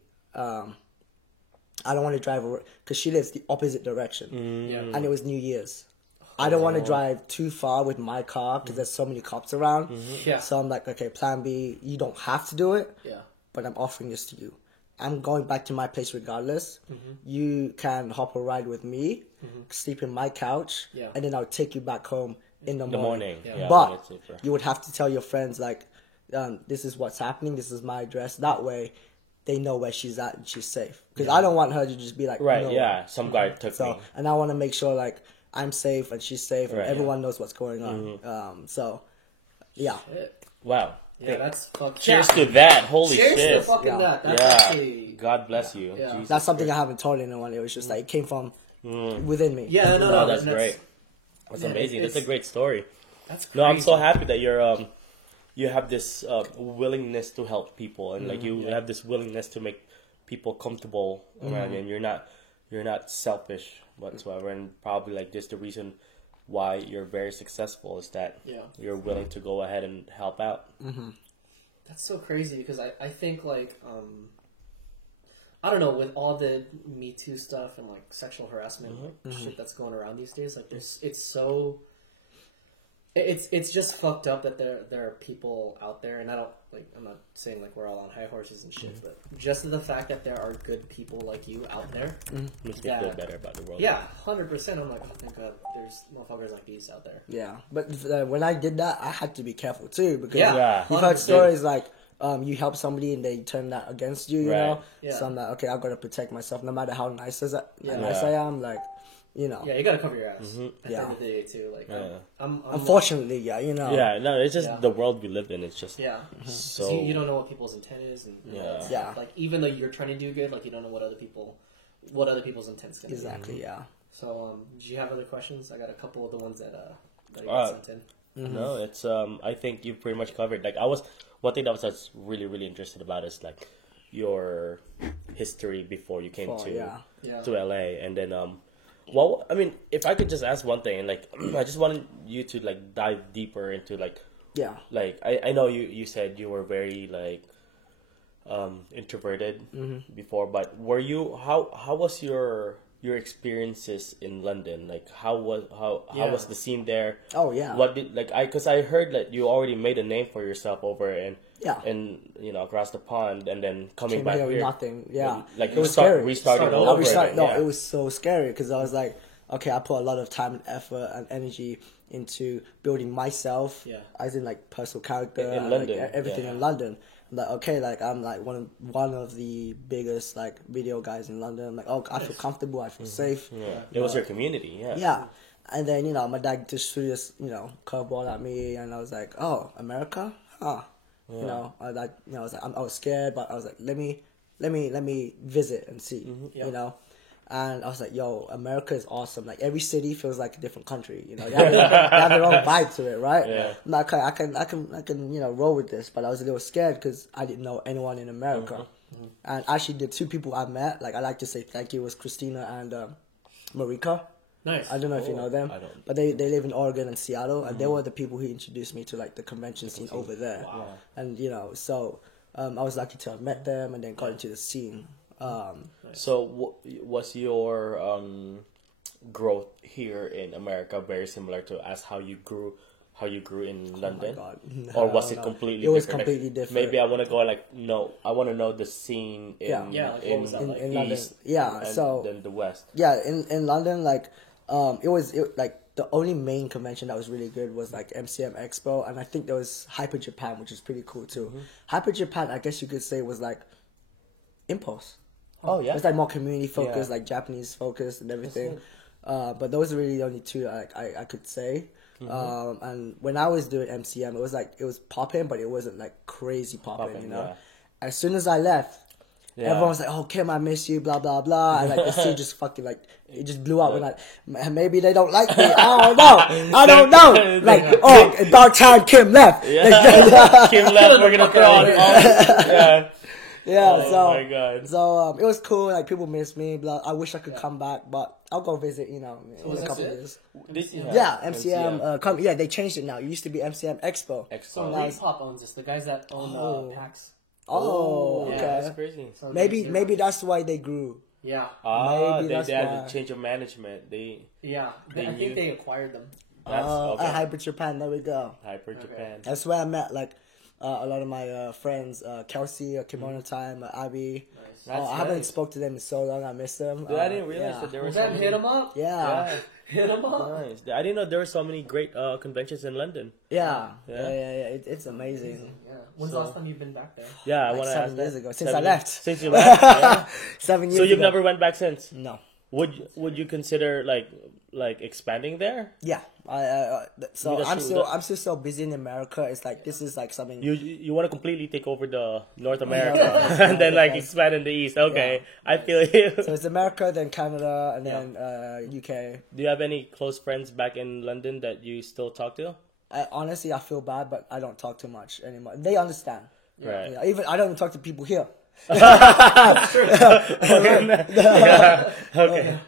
I don't want to drive her because she lives the opposite direction, and it was New Year's. I don't want to drive too far with my car because there's so many cops around. Yeah. So I'm like, okay, plan B. You don't have to do it. Yeah. But I'm offering this to you. I'm going back to my place regardless. You can hop a ride with me, sleep in my couch, and then I'll take you back home in the morning. Yeah, But that's super. you would have to tell your friends like, this is what's happening. This is my address. That way, they know where she's at and she's safe. Because I don't want her to just be like, Right? no. Yeah. Some guy took me. And I want to make sure like I'm safe and she's safe and Right, everyone knows what's going on. Yeah. Shit. Wow. Yeah, that's fucked. Cheers to that. Holy Cheers shit. to fucking that. That's Yeah. actually. God bless you. Yeah. Jesus That's something Christ. I haven't told anyone. It was just like it came from within me. Yeah, no, Oh, that's great. That's yeah, amazing. That's a it's- great story. That's crazy. No, I'm so happy that you have this willingness to help people, and like you have this willingness to make people comfortable around you, and you're not selfish whatsoever, and probably like this the reason why you're very successful is that you're willing to go ahead and help out. That's so crazy because I think like I don't know, with all the Me Too stuff and like sexual harassment shit that's going around these days, like it's so it's just fucked up that there are people out there, and I'm not saying like we're all on high horses and shit, but just the fact that there are good people like you out there Makes me feel better about the world. Yeah, 100%. I'm like, oh thank God, there's motherfuckers like these out there. Yeah. But when I did that, I had to be careful too because Yeah. you've heard stories like you help somebody and they turn that against you, you Right. know? Yeah. So I'm like, okay, I've got to protect myself no matter how nice I Yeah. am, like, Yeah, you gotta cover your ass at the Yeah. end of the day too. Like, Yeah. I'm unfortunately, yeah, you know. Yeah, no, it's just Yeah. the world we live in. It's just Yeah. so You don't know what people's intent is, and all that stuff. Yeah. Like even though you're trying to do good, like you don't know what other people's intents gonna Exactly, yeah. So, do you have other questions? I got a couple of the ones that you got sent in. No, it's I think you've pretty much covered. Like one thing that I was really really interested about is like your history before you came to LA, and then well, I mean, if I could just ask one thing, like I just wanted you to like dive deeper into like like I know you said you were very like introverted before, but were you how was your experiences in London? Like how was the scene there? Oh yeah. What did because I heard that you already made a name for yourself over and across the pond, and then coming back here here with nothing. Yeah, like it was scary. Restarted all over again. No, it was so scary because I was like, okay, I put a lot of time and effort and energy into building myself, as in like personal character in and London, like, everything in London. I'm like, okay, like I'm like one of the biggest like video guys in London. I'm like, oh, I feel comfortable, I feel safe. Yeah, it was your community. Yeah. Yeah, and then my dad just threw this curveball at me, and I was like, oh, America, huh? Yeah. I was like, I was scared, but I was like, let me visit and see, and I was like, yo, America is awesome. Like every city feels like a different country, they have their own vibe to it, right? Yeah. I'm like, okay, I can roll with this, but I was a little scared because I didn't know anyone in America, and actually the two people I met, like I like to say thank you, was Christina and Marika. Nice. I don't know if you know them, but they live in Oregon and Seattle, and they were the people who introduced me to like the convention scene over there. Wow. And so I was lucky to have met them and then got into the scene. So was your growth here in America very similar to as how you grew in London? God. Or was it completely different? It was completely different. Maybe I want to go I want to know the scene in what was that like? in East London. and then the West. Yeah, in London, like it was like the only main convention that was really good was like MCM Expo, and I think there was Hyper Japan, which is pretty cool too. Hyper Japan, I guess you could say, was like Impulse. Oh yeah, it's like more community focused, like Japanese focused and everything. But those are really the only two I could say. And when I was doing MCM, it was popping, but it wasn't like crazy popping, Yeah. As soon as I left, everyone was like, "Oh, Kim, I miss you," blah blah blah, and like the scene just fucking like it just blew up. And maybe they don't like me. I don't know. Like, oh, about time Kim left. Yeah. Kim left. We're gonna throw on. Yeah. Yeah, oh my God. So it was cool. Like people miss me. Blah. I wish I could come back, but I'll go visit. In a couple of years. MCM. They changed it now. It used to be MCM Expo. So Pop owns this. The guys that own PAX. Oh, okay. Yeah, that's crazy. So Maybe that's why they grew. Yeah. Maybe they that's had why. a change of management. I think they acquired them. That's okay. At Hyper Japan, there we go. Hyper Japan. That's where I met like a lot of my friends, Kelsey, Kimono Time, Abby. Nice. I haven't spoke to them in so long. I miss them. Dude, I didn't realize that there were so many. Hit them up. Yeah. Hit them up. Nice. I didn't know there were so many great conventions in London. Yeah. It's amazing. Yeah. When's the last time you've been back there? Yeah, I Like want to ask 7 years that. ago. Since I left. Since you left. Yeah. 7 years So you've ago. never went back since? No. Would you consider like expanding there? Yeah. So Because I'm still so busy in America. It's like this is like something. You want to completely take over the North America and then like expand in the East. Okay, I feel you. So it's America, then Canada, and then UK. Do you have any close friends back in London that you still talk to? Honestly, I feel bad, but I don't talk too much anymore. They understand. Right. Yeah, even I don't even talk to people here. Okay.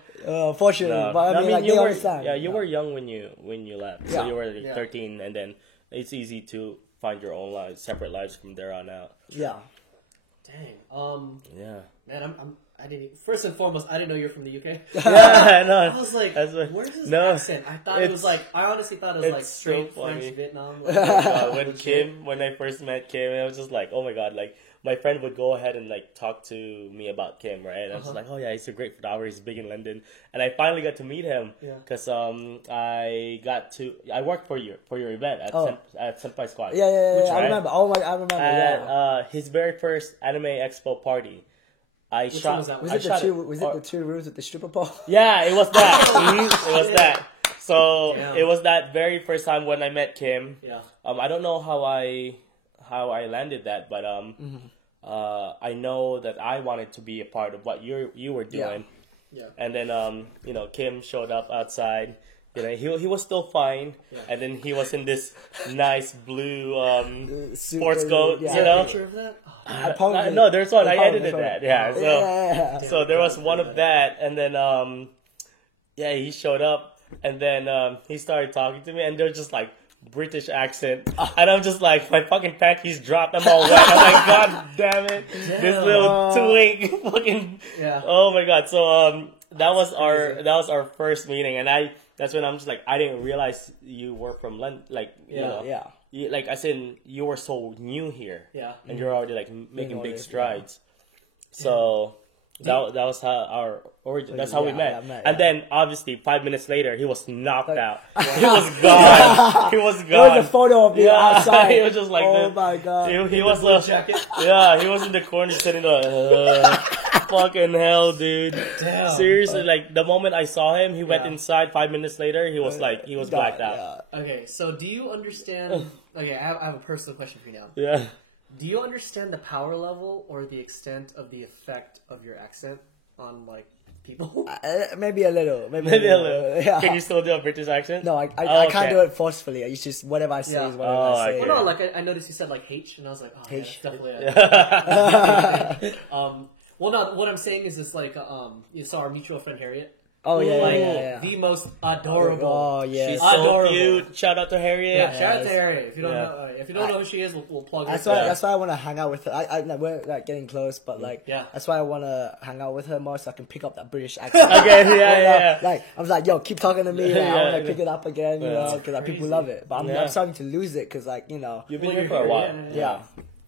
Fortunately, No. but I mean, like, you they were understand. you were young when you left. So Yeah. you were like 13, and then it's easy to find your own lives, separate lives from there on out. Yeah. Dang. Yeah. Man, I didn't. First and foremost, I didn't know you're from the UK. Yeah, I know. I was like, where's this no, accent? I thought it was like. I honestly thought it was like it's straight so funny. French, Vietnam. Oh my God, when I first met Kim, I was just like, oh my God, like my friend would go ahead and like talk to me about Kim, right? And I was just like, oh yeah, he's a great photographer. He's big in London, and I finally got to meet him because I worked for your event at Senpai Squad. Yeah. Right? I remember. Oh my, I remember. At his very first anime expo party. Which one was that? Was it the two rooms with the stripper pole? Yeah, it was that. It was that. So it was that very first time when I met Kim. Yeah. I don't know how I landed that, but I know that I wanted to be a part of what you were doing. Yeah. And then Kim showed up outside. He was still fine, and then he was in this nice blue sports coat. yeah. Picture of that? Oh, I posted No, there's one. I posted edited it. that. Yeah. So Yeah. so there was one of that, and then he showed up, and then he started talking to me, and they're just like British accent, and I'm just like, my fucking panties dropped. I'm all wet. I'm like, God damn it, this little twink, fucking. Yeah. Oh my god. So that was our first meeting, and that's when I'm just like, I didn't realize you were from London, like Yeah. like I said, you were so new here, Yeah. and you're already like making all big this, strides. So that was how our origin. That's how we met. And then obviously 5 minutes later, he was knocked out. He was gone. He was There was gone. a photo of me outside. He was just like, oh my god. He was jacket. yeah, he was in the corner sitting there. Fucking hell, dude. Damn. Seriously, like the moment I saw him, he went inside. 5 minutes later, he was blacked out. Yeah. Okay, so do you understand? Okay, I have a personal question for you now. Yeah. Do you understand the power level or the extent of the effect of your accent on like people? Maybe a little. Maybe A little. Yeah. Can you still do a British accent? No, I can't okay. do it forcefully. It's just whatever I say Yeah. is whatever I say. okay. Well, no, like I noticed you said like H, and I was like, oh, yeah, H. that's definitely. Well, no, what I'm saying is this like you saw our mutual friend Harriet. Oh yeah, Like yeah. the most adorable. Oh yeah. She's Adorable. so cute. Shout out to Harriet. Yeah, shout out to Yes. Harriet. If you don't Yeah. know, if you don't know who she is, we'll plug her. That's why I want to hang out with her. We're like getting close, but like Yeah. that's why I want to hang out with her more so I can pick up that British accent. Okay, yeah. Like I was like, yo, keep talking to me. Like, I Yeah, want to pick it up again, you know, because like, people crazy. love it. But I'm Yeah. starting to lose it because like You've been Well, here you're for a here, while. yeah. yeah.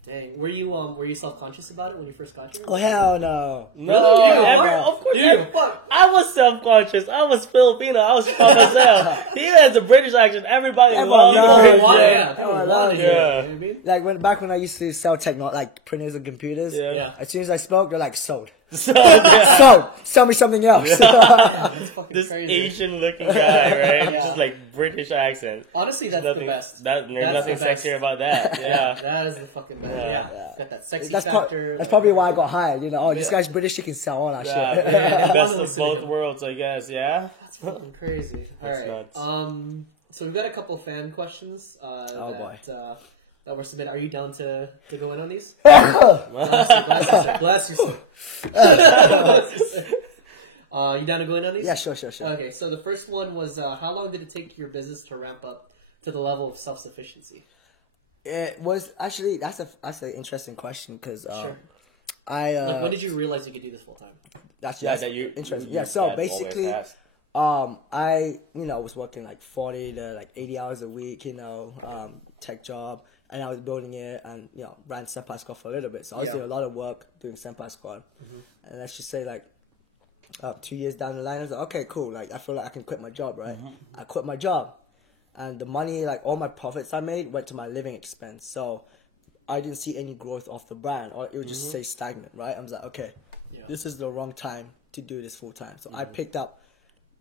Dang, were you self-conscious about it when you first got here? Oh hell no. No, Really? of course. Dude, fuck. I was self-conscious. I was Filipino. I was proud of myself. He has a British accent. Everybody Everyone loves loves him. it. Why? Yeah. Yeah, Oh, I people love wanted it. it, Yeah. you know what I mean? Like back when I used to sell like printers and computers. Yeah. As soon as I spoke, they're like sold. So, yeah. Sold. Sell me something else. It's fucking This crazy. Asian-looking guy, right? Yeah. Just like British accent. Honestly, that's Nothing. the best. There's That's nothing the best. sexier about that. Yeah. That is the fucking best. Yeah. Yeah. Got that sexy That's, factor. that's probably why I got hired. You know, oh, this Yeah. guy's British. He can sell all that Yeah, shit. best of Honestly. both worlds, I guess. Yeah. That's fucking crazy. That's Alright. nuts. So we've got a couple fan questions boy. that were submitted. Are you down to go in on these? Oh, Bless you, sir. You down to go in on these? yeah, sure. Okay, so the first one was how long did it take your business to ramp up to the level of self-sufficiency? It was actually that's an interesting question because Sure. I When did you realize you could do this full time? that's That you interesting. you Yeah, so had all basically, very fast. I was working like 40 to like 80 hours a week, tech job, and I was building it and ran Senpai Squad for a little bit. So I was Yeah. doing a lot of work doing Senpai Squad, and let's just say like 2 years down the line, I was like, okay, cool. Like I feel like I can quit my job, right? I quit my job, and the money, like all my profits I made, went to my living expense. So I didn't see any growth off the brand, or it would just stay stagnant, right? I was like, okay, this is the wrong time to do this full time. So I picked up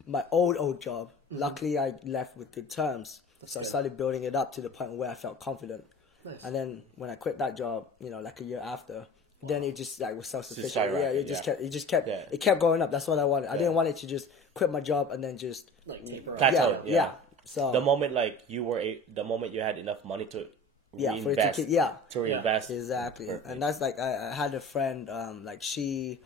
my old job. Luckily, I left with good terms. So I started building it up to the point where I felt confident. Nice. And then when I quit that job, like a year after, then it just like was self-sufficient. Just skyrocketed, It just kept Yeah. it kept going up. That's what I wanted. I didn't want it to just quit my job and then just Like taper off. Plateau. yeah. So The moment like the moment you had enough money to for it to reinvest, keep, to reinvest. exactly. And that's like I had a friend like she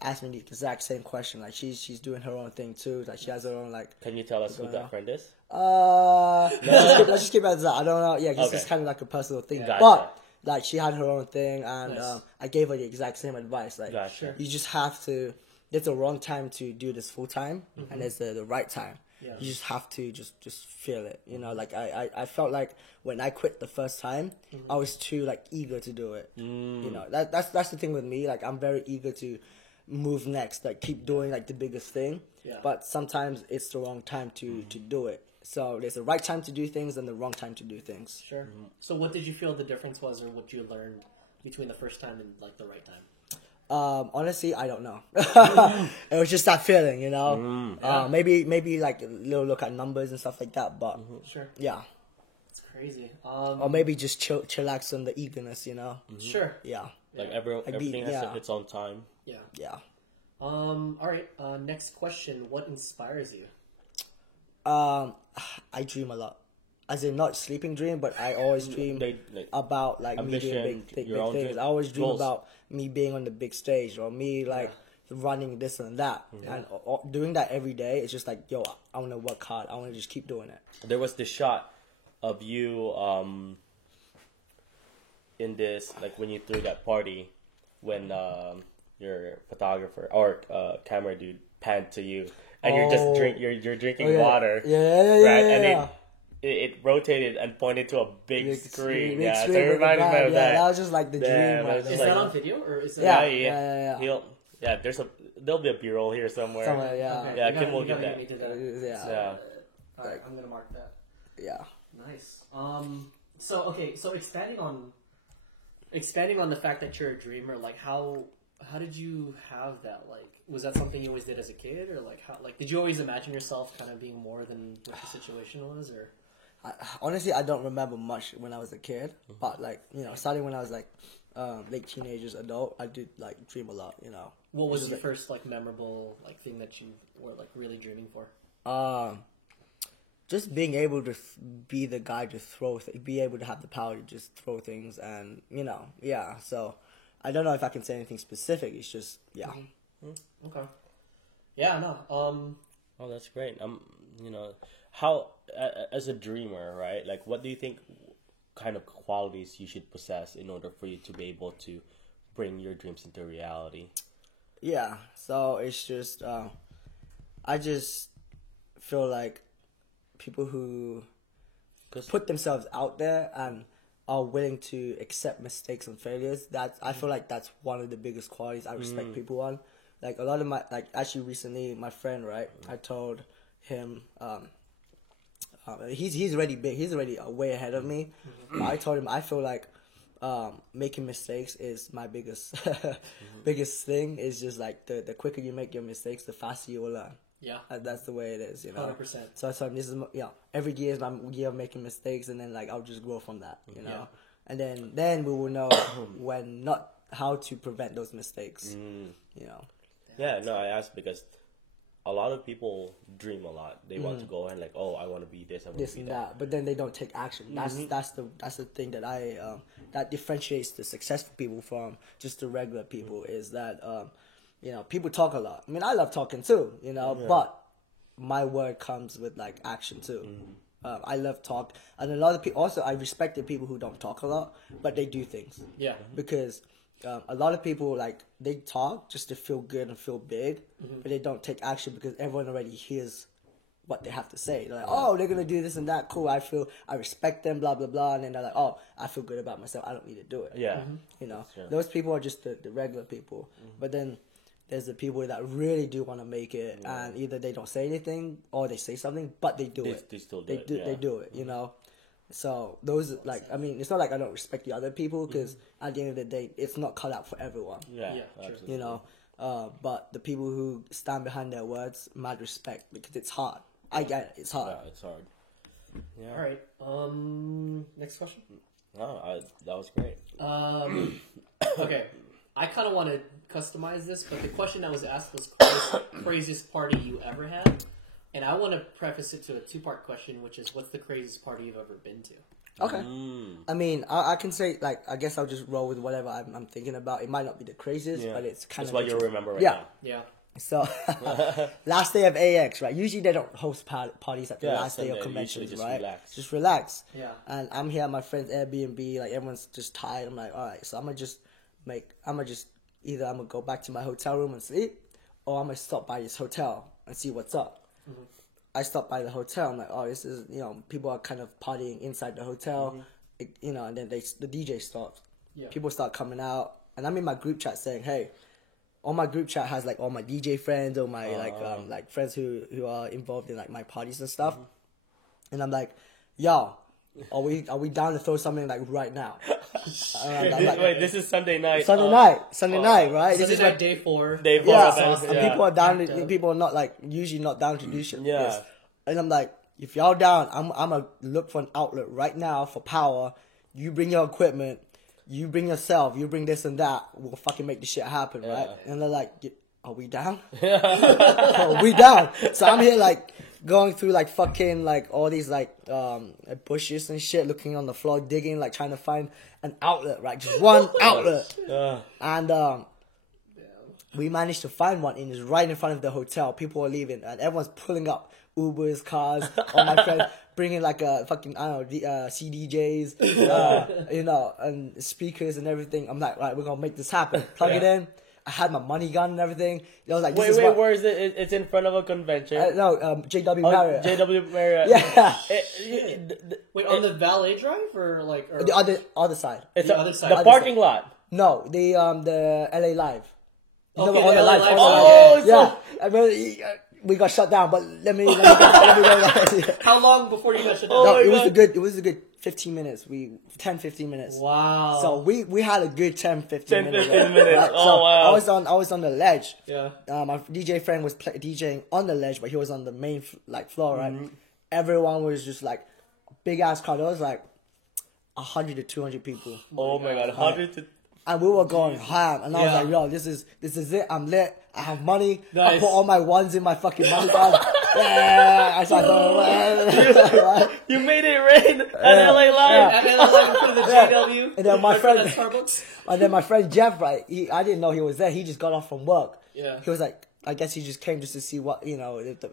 asked me the exact same question. Like she's doing her own thing too. Like she has her own like. Can you tell us who that friend is? Let's just keep it as that. I don't know. Yeah, 'cause Okay. it's kind of like a personal thing. Gotcha. But like she had her own thing, and Nice. I gave her the exact same advice. Like Gotcha. you just have to. There's the wrong time to do this full time, and there's the right time. Yeah. You just have to just feel it. Like I felt like when I quit the first time, I was too like eager to do it. That's the thing with me. Like I'm very eager to move next, like keep doing like the biggest thing. Yeah. But sometimes it's the wrong time to do it. So there's the right time to do things and the wrong time to do things. Sure. So what did you feel the difference was, or what you learned between the first time and like the right time? Honestly, I don't know. It was just that feeling, Maybe like a little look at numbers and stuff like that. But Sure. yeah, It's crazy. or maybe just chillax on the eagerness, Sure. Yeah, Like everything has its own time. Yeah. yeah. All right. Next question. What inspires you? I dream a lot. As in, not sleeping dream, but I always dream about like me doing ambition, big your own things. dream, I always dream goals. about me being on the big stage or me like running this and that, and doing that every day. It's just like, yo, I want to work hard. I want to just keep doing it. There was this shot of you in this, like when you threw that party, when your photographer or camera dude panned to you, and you're just you're drinking water, right? And it rotated and pointed to a big screen. Big Yeah, screen so it with the reminded me band. of Yeah, that. that was just like the dream. Damn, Right that's Is there. like- that on video or is that? Yeah. Yeah, there'll be a B-roll here somewhere. Somewhere, yeah. Okay, Yeah, you Kim will gotta get me to Yeah. Yeah. All right, I'm gonna mark that. Yeah. Nice. So expanding on the fact that you're a dreamer, like how did you have that? Like, was that something you always did as a kid, or like how did you always imagine yourself kind of being more than what the situation was, or? Honestly, I don't remember much when I was a kid, but like, starting when I was like late teenagers, adult, I did like dream a lot. What was It's the just, first like memorable like thing that you were like really dreaming for? just being able to be the guy to be able to have the power to just throw things, and yeah. So I don't know if I can say anything specific. It's just Okay. Yeah. No. Oh, that's great. How as a dreamer, right? Like, what do you think kind of qualities you should possess in order for you to be able to bring your dreams into reality? Yeah. So it's just I just feel like people who put themselves out there and are willing to accept mistakes and failures, I feel like that's one of the biggest qualities I respect people on. Like, a lot of actually recently, my friend, right, I told him, he's already big, he's already way ahead of me, but I told him I feel like making mistakes is my biggest biggest thing. Is just like the quicker you make your mistakes, the faster you will learn. Yeah. And that's the way it is, 100%. So I told him, this is every year is my year of making mistakes, and then like I'll just grow from that, Yeah. and then we will know how to prevent those mistakes, Yeah, no, I asked because a lot of people dream a lot. They want to go and like, oh, I want to be this, I want this to be and that. that, but then they don't take action. That's the thing that that differentiates the successful people from just the regular people, is that people talk a lot. I mean, I love talking too, but my word comes with like action too. I love talk, and a lot of people also, I respect the people who don't talk a lot, but they do things. Yeah. Because a lot of people, like, they talk just to feel good and feel big, but they don't take action because everyone already hears what they have to say. They're like, oh, they're gonna do this and that. Cool. I respect them. Blah blah blah. And then they're like, oh, I feel good about myself. I don't need to do it. Yeah. Those people are just the regular people. But then there's the people that really do want to make it, and either they don't say anything or they say something, but they do it. They still do it. They do it. So those, like, I mean, it's not like I don't respect the other people, because at the end of the day, it's not cut out for everyone. Yeah, Yeah, true. absolutely. But the people who stand behind their words, mad respect, because it's hard. I get it, it's hard. Yeah, it's hard. Yeah. All right. Next question. No, that was great. Okay. I kind of want to customize this, but the question that was asked was craziest party you ever had, and I want to preface it to a two-part question, which is, what's the craziest party you've ever been to? Okay. I mean, I can say, like, I guess I'll just roll with whatever I'm thinking about. It might not be the craziest, but it's kind That's of... what you'll remember right Yeah. now. Yeah. So, last day of AX, right? Usually they don't host parties at the Yeah, last day of Sunday, conventions, usually just right? relax. Just relax. Yeah. And I'm here at my friend's Airbnb, like, everyone's just tired. I'm like, all right, so I'm gonna either I'm gonna go back to my hotel room and sleep, or I'm gonna stop by this hotel and see what's up. I stopped by the hotel. I'm like, oh, this is, people are kind of partying inside the hotel, and then the DJ stops. Yeah. People start coming out, and I'm in my group chat saying, hey, all my group chat has like all my DJ friends or my like friends who are involved in like my parties and stuff, and I'm like, yo, are we down to throw something like right now? I'm like, Wait, this is Sunday night. Sunday night, right? This is like like day 4. Day 4 yeah, events, and yeah. people are down. People are not like usually not down to do shit. Like Yeah. this. And I'm like, if y'all down, I'm gonna look for an outlet right now for power. You bring your equipment, you bring yourself, you bring this and that. We'll fucking make this shit happen, right? And they're like, are we down? Are we down? So I'm here like going through like fucking like all these like bushes and shit, looking on the floor, digging, like trying to find an outlet, right? Just one outlet. And we managed to find one, and it's right in front of the hotel. People were leaving, and everyone's pulling up Ubers, cars. All my friends bringing like a fucking, I don't know, CDJs, you know, and speakers and everything. I'm like, right, we're gonna make this happen. Plug it in. I had my money gun and everything. I was like, wait, where is it? It's in front of a convention. No, JW Marriott. JW Marriott. Yeah. Wait, on the Valet Drive or like or The other side. It's the other side. the Other parking lot. No, the LA Live. You know, Okay, on the the LA live. Live. Oh, Yeah. I mean, we got shut down, but let me go. How long before you got shut down? Oh No, my it was a good 15 minutes. 15 minutes. Wow. So we had a good 15 minutes. 15 minutes. Right? Oh, So wow. I was on the ledge. Yeah. My DJ friend was DJing on the ledge, but he was on the main floor, right? Mm-hmm. Everyone was just like big ass crowd. There was like 100 to 200 people, Oh my god, 100 to. and we were going ham. And I was Yeah. like, yo, this is it. I'm lit. I have money. I Nice. put all my ones in my fucking money bag. Yeah, I started. You made it rain at LA Live. And then like for the JW. And then my Like, friend- at Starbucks. And then my friend Jeff, right? I didn't know he was there. He just got off from work. Yeah. He was like, I guess he just came just to see what, you know, if the,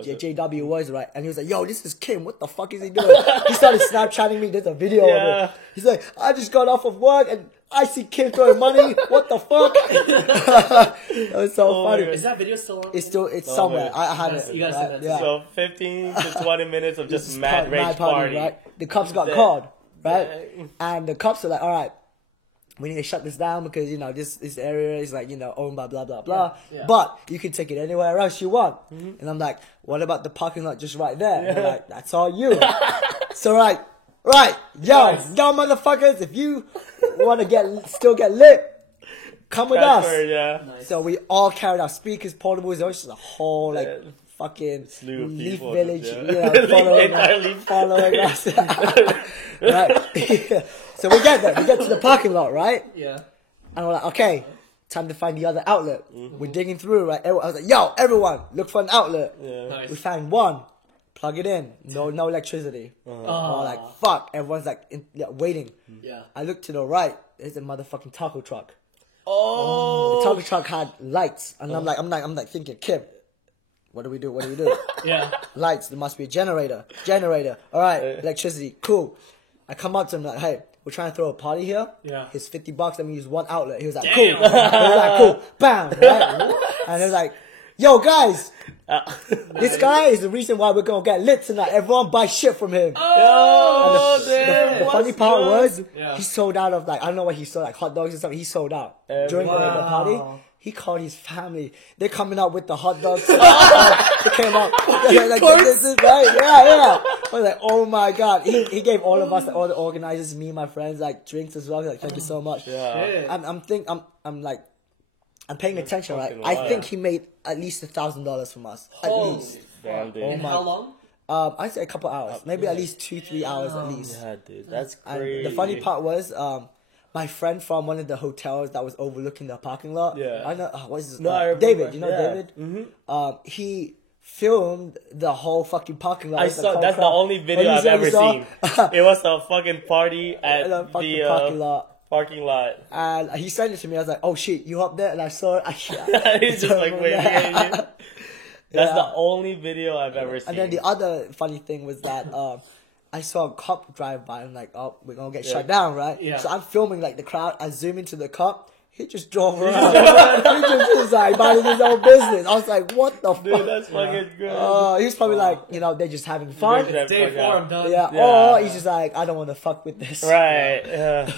is it? JW was, right? And he was like, yo, this is Kim. What the fuck is he doing? He started Snapchatting me. There's a video Yeah. of it. He's like, I just got off of work and I see Kim throwing money. What the fuck? It was so Oh my funny. God. Is that video still on? It's somewhere. man. I had Yes, it. you gotta right? send that. Yeah. So 15 to 20 minutes of just This is mad rage party. right? The cops got That- called, right? And the cops are like, all right, we need to shut this down because, you know, this area is like, you know, owned by blah, blah, blah. Yeah. But you can take it anywhere else you want. And I'm like, what about the parking lot just right there? And they're like, that's all you. So right, yo motherfuckers, if you want to still get lit, come with us. Transfer, yeah. Nice. So we all carried our speakers, portables. There was just a whole like Yeah. fucking Slew of Leaf people, Village, yeah. you know, Entire Leaf. following us. Right. So we get there. We get to the parking lot, right? Yeah. And we're like, okay, time to find the other outlet. We're digging through, right? I was like, yo, everyone, look for an outlet. Yeah. Nice. We found one. Plug it in. No electricity. We're like, fuck. Everyone's like waiting. Yeah. I look to the right. There's a motherfucking taco truck. Oh. The taco truck had lights, and I'm like thinking, Kim, what do we do? Yeah. Lights. There must be a generator. All right, electricity. Cool. I come up to him like, hey, we're trying to throw a party here. Yeah. Here's $50. Let me use one outlet. He was like, cool. He was like, cool. Bam. Right? And it was like, yo guys, this guy is the reason why we're gonna get lit tonight. Everyone buy shit from him. Oh, damn. The funny part was Yeah. he sold out of like I don't know what he sold, like hot dogs and stuff. He sold out during the party. He called his family. They're coming out with the hot dogs. They came out. They're like, this is right. Yeah. I was like, oh my god. He gave all of us, all the organizers, me and my friends, like drinks as well. Like, thank you so much. Yeah. I'm paying attention, right? fucking I wild. think he made at least $1,000 from us. At Holy least. Damn, dude. And how long? I'd say a couple hours, maybe at least 2-3 hours at least. Yeah, dude. That's And crazy. the funny part was, my friend from one of the hotels that was overlooking the parking lot. Yeah. I know. What is his No, I name? remember. David. You know Yeah. David? Mm-hmm. He filmed the whole fucking parking lot. I with the saw. whole That's the crowd. only video Oh, I've you ever saw? seen. It was a fucking party at The fucking the parking lot. Parking lot. And he sent it to me. I was like, "Oh shit, you up there?" And I saw it. He's just like waving at you. That's Yeah. the only video I've ever seen. And then the other funny thing was that I saw a cop drive by. I'm like, oh, we're gonna get shut down, right? Yeah. So I'm filming like the crowd. I zoom into the cop. He just drove around. He just was like minding his own business. I was like, what the Dude, fuck? that's fucking good. He was probably like, you know, they're just having fun. Yeah. Day fuck 4, out. I'm done. Yeah. Yeah. Or he's just like, I don't want to fuck with this. Right. Yeah.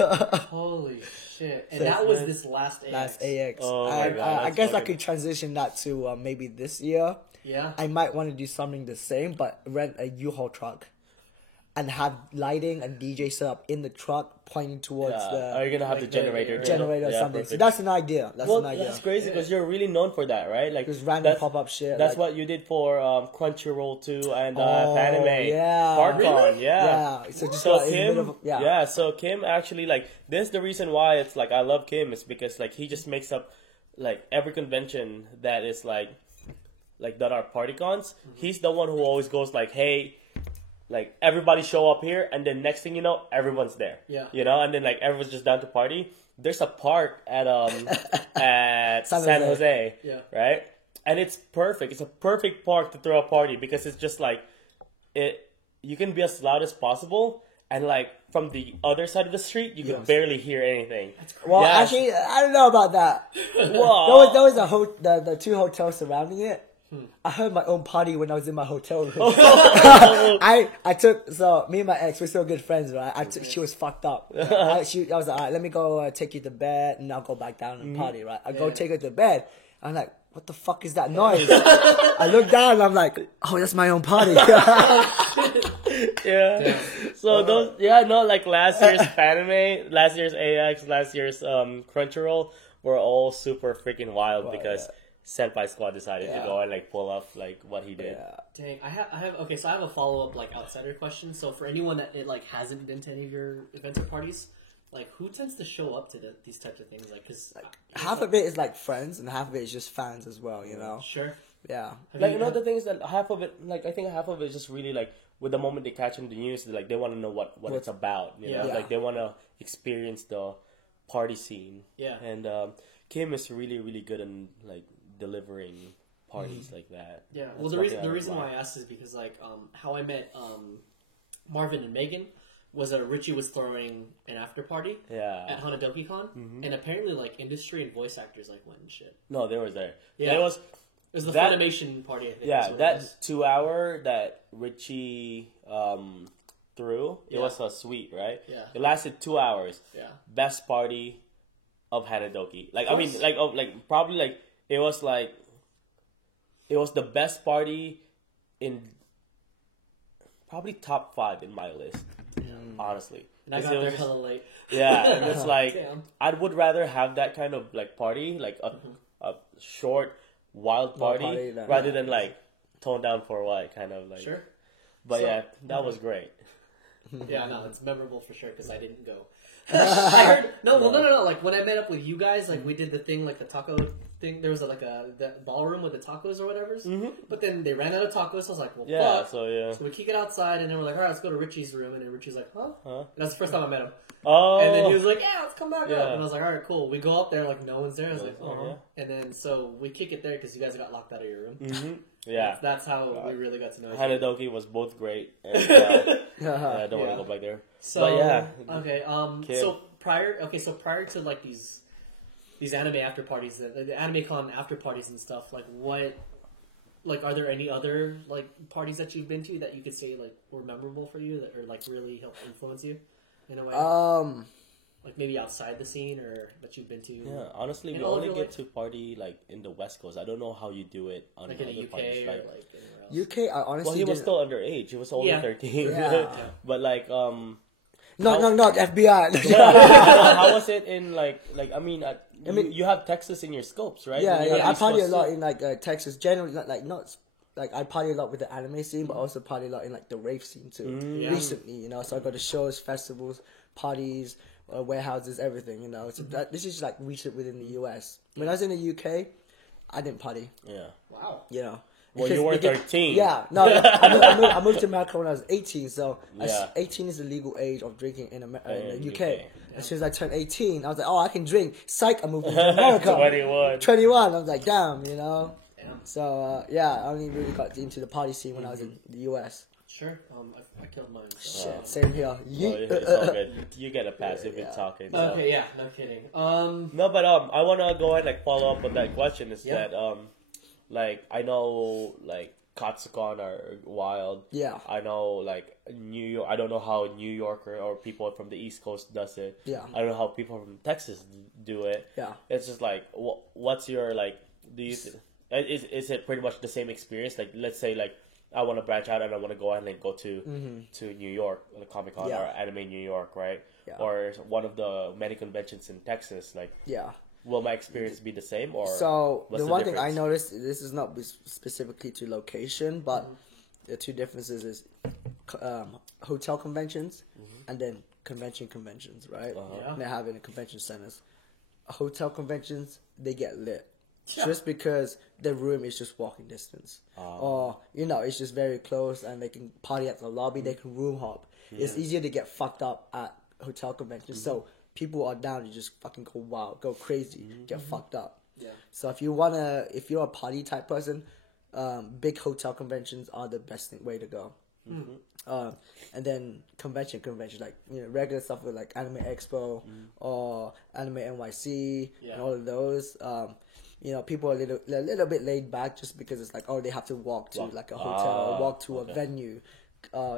Holy shit. And that was this last AX. That's AX. Oh my And, God, I that's guess I fucking- could transition that to maybe this year. Yeah. I might want to do something the same, but rent a U-Haul truck and have lighting and DJ set up in the truck pointing towards Are you the gonna have the generator? generator or Yeah, something. So perfect. that's an idea. That's Well, an idea. that's crazy because you're really known for that, right? Like Just random that's- pop-up shit. That's like, what you did for Crunchyroll too, and Oh, Anime. yeah. ParkCon, yeah. Yeah. So just So got in the Kim, middle of- yeah. So Kim actually like this. The reason why it's like I love Kim is because like he just makes up like every convention that is like that are party cons, he's the one who always goes like, hey, like everybody show up here, and then next thing you know, everyone's there. Yeah. You know, and then like everyone's just down to party. There's a park at at San Jose. Yeah. Right? And it's perfect. It's a perfect park to throw a party because it's just like you can be as loud as possible, and like from the other side of the street you can barely hear anything. Well, actually, I don't know about that. Whoa. There was the two hotels surrounding it. I heard my own party when I was in my hotel room. I took, so me and my ex, we're still good friends, right? She was fucked up. I was like, all right, let me go take you to bed, and I'll go back down and party, right? I go take her to bed. I'm like, what the fuck is that noise? I look down and I'm like, oh, that's my own party. Yeah. So those, like last year's Fanime, last year's AX, last year's Crunchyroll were all super freaking wild because Senpai Squad decided to go and like pull off like what he did. Yeah. Dang, I have okay. So I have a follow up like outsider question. So for anyone that hasn't been to any of your events or parties, like who tends to show up to these types of things? Like, cause half of it is like friends, and half of it is just fans as well. You know. Sure. Yeah. Like the thing is that half of it, like I think half of it is just really like with the moment they catch in the news, like they want to know what it's about. You know, like they want to experience the party scene. Yeah. And Kim is really really good in like delivering parties like that. Yeah. Well, the reason why I asked is because like how I met Marvin and Megan was Richie was throwing an after party at Hanadoki Con, and apparently like industry and voice actors like went and shit. No, they were there. Yeah. It was the Funimation party. I think that 2 hour that Richie threw. It was a suite, right? Yeah. It lasted 2 hours. Yeah. Best party of Hanadoki. Like I mean, like probably like. It was the best party in probably top 5 in my list, honestly. And I got there hella late. Yeah, and it's like Damn. I would rather have that kind of like party, like a short, wild party, rather than like toned down for what kind of like. Sure. But that was great. Yeah, no, it's memorable for sure because I didn't go. I heard no. Like when I met up with you guys, like we did the thing, like the taco thing. There was the ballroom with the tacos or whatever. But then they ran out of tacos. So I was like, well, fuck. So we kick it outside, and then we're like, all right, let's go to Richie's room. And then Richie's like, huh? And that's the first time I met him. Oh. And then he was like, yeah, let's come back up. And I was like, all right, cool. We go up there, like no one's there. I was like, And then so we kick it there because you guys got locked out of your room. Yeah. That's how we really got to know each Hanadoki was both great. And, I don't want to go back there. So okay, so prior to like these anime after parties, the anime con after parties and stuff, like what, like are there any other like parties that you've been to that you could say like were memorable for you that or like really helped influence you in a way? Like maybe outside the scene or that you've been to. Yeah, honestly, we only get to party like in the West Coast. I don't know how you do it on like other in the UK parties. or Like like anywhere else. UK, I honestly. well, he was still underage. He was only 13. Yeah. But like not FBI. how was it in like I mean you have Texas in your scopes, right? Yeah, I party a lot in like Texas. Generally, not like I party a lot with the anime scene, but also party a lot in like the rave scene too. Recently, you know, so I go to shows, festivals, parties, warehouses, everything. You know, so this is like recent within the US. When I was in the UK, I didn't party. Yeah. Wow. You know. Well, you were 13. Yeah, no, I moved to America when I was 18, so 18 is the legal age of drinking in the UK. Yeah. As soon as I turned 18, I was like, oh, I can drink. Psych, I moved to America. 21. 21, I was like, damn, you know. Damn. So, I only really got into the party scene when I was in the US. Sure. I killed mine. So. Shit, same here. It's all good. You get a pass if you're talking. So. Okay, yeah, no kidding. No, but I want to go ahead and follow up with that question. Is that like I know like Katsucon are wild. Yeah. I know like New York. I don't know how New Yorker or people from the East Coast does it. Yeah. I don't know how people from Texas do it. Yeah. It's just like what's your like? Do you is it pretty much the same experience? Like let's say like I want to branch out and I want to go ahead and go to New York, like Comic Con or Anime New York, right? Yeah. Or one of the many conventions in Texas, like will my experience be the same or? So what's the one thing I difference? noticed, this is not specifically to location, but the two differences is hotel conventions and then conventions, right? Yeah. And they have it in convention centers. hotel conventions, they get lit. Yeah. Just because the room is just walking distance. Or, it's just very close and they can party at the lobby, they can room hop. It's easier to get fucked up at hotel conventions. So people are down to just fucking go wild, go crazy, get fucked up. Yeah. So if you're a party type person, big hotel conventions are the best way to go. And then convention like regular stuff with like Anime Expo or Anime NYC and all of those. People are a little bit laid back just because it's like, oh, they have to walk to like a hotel or walk to a venue.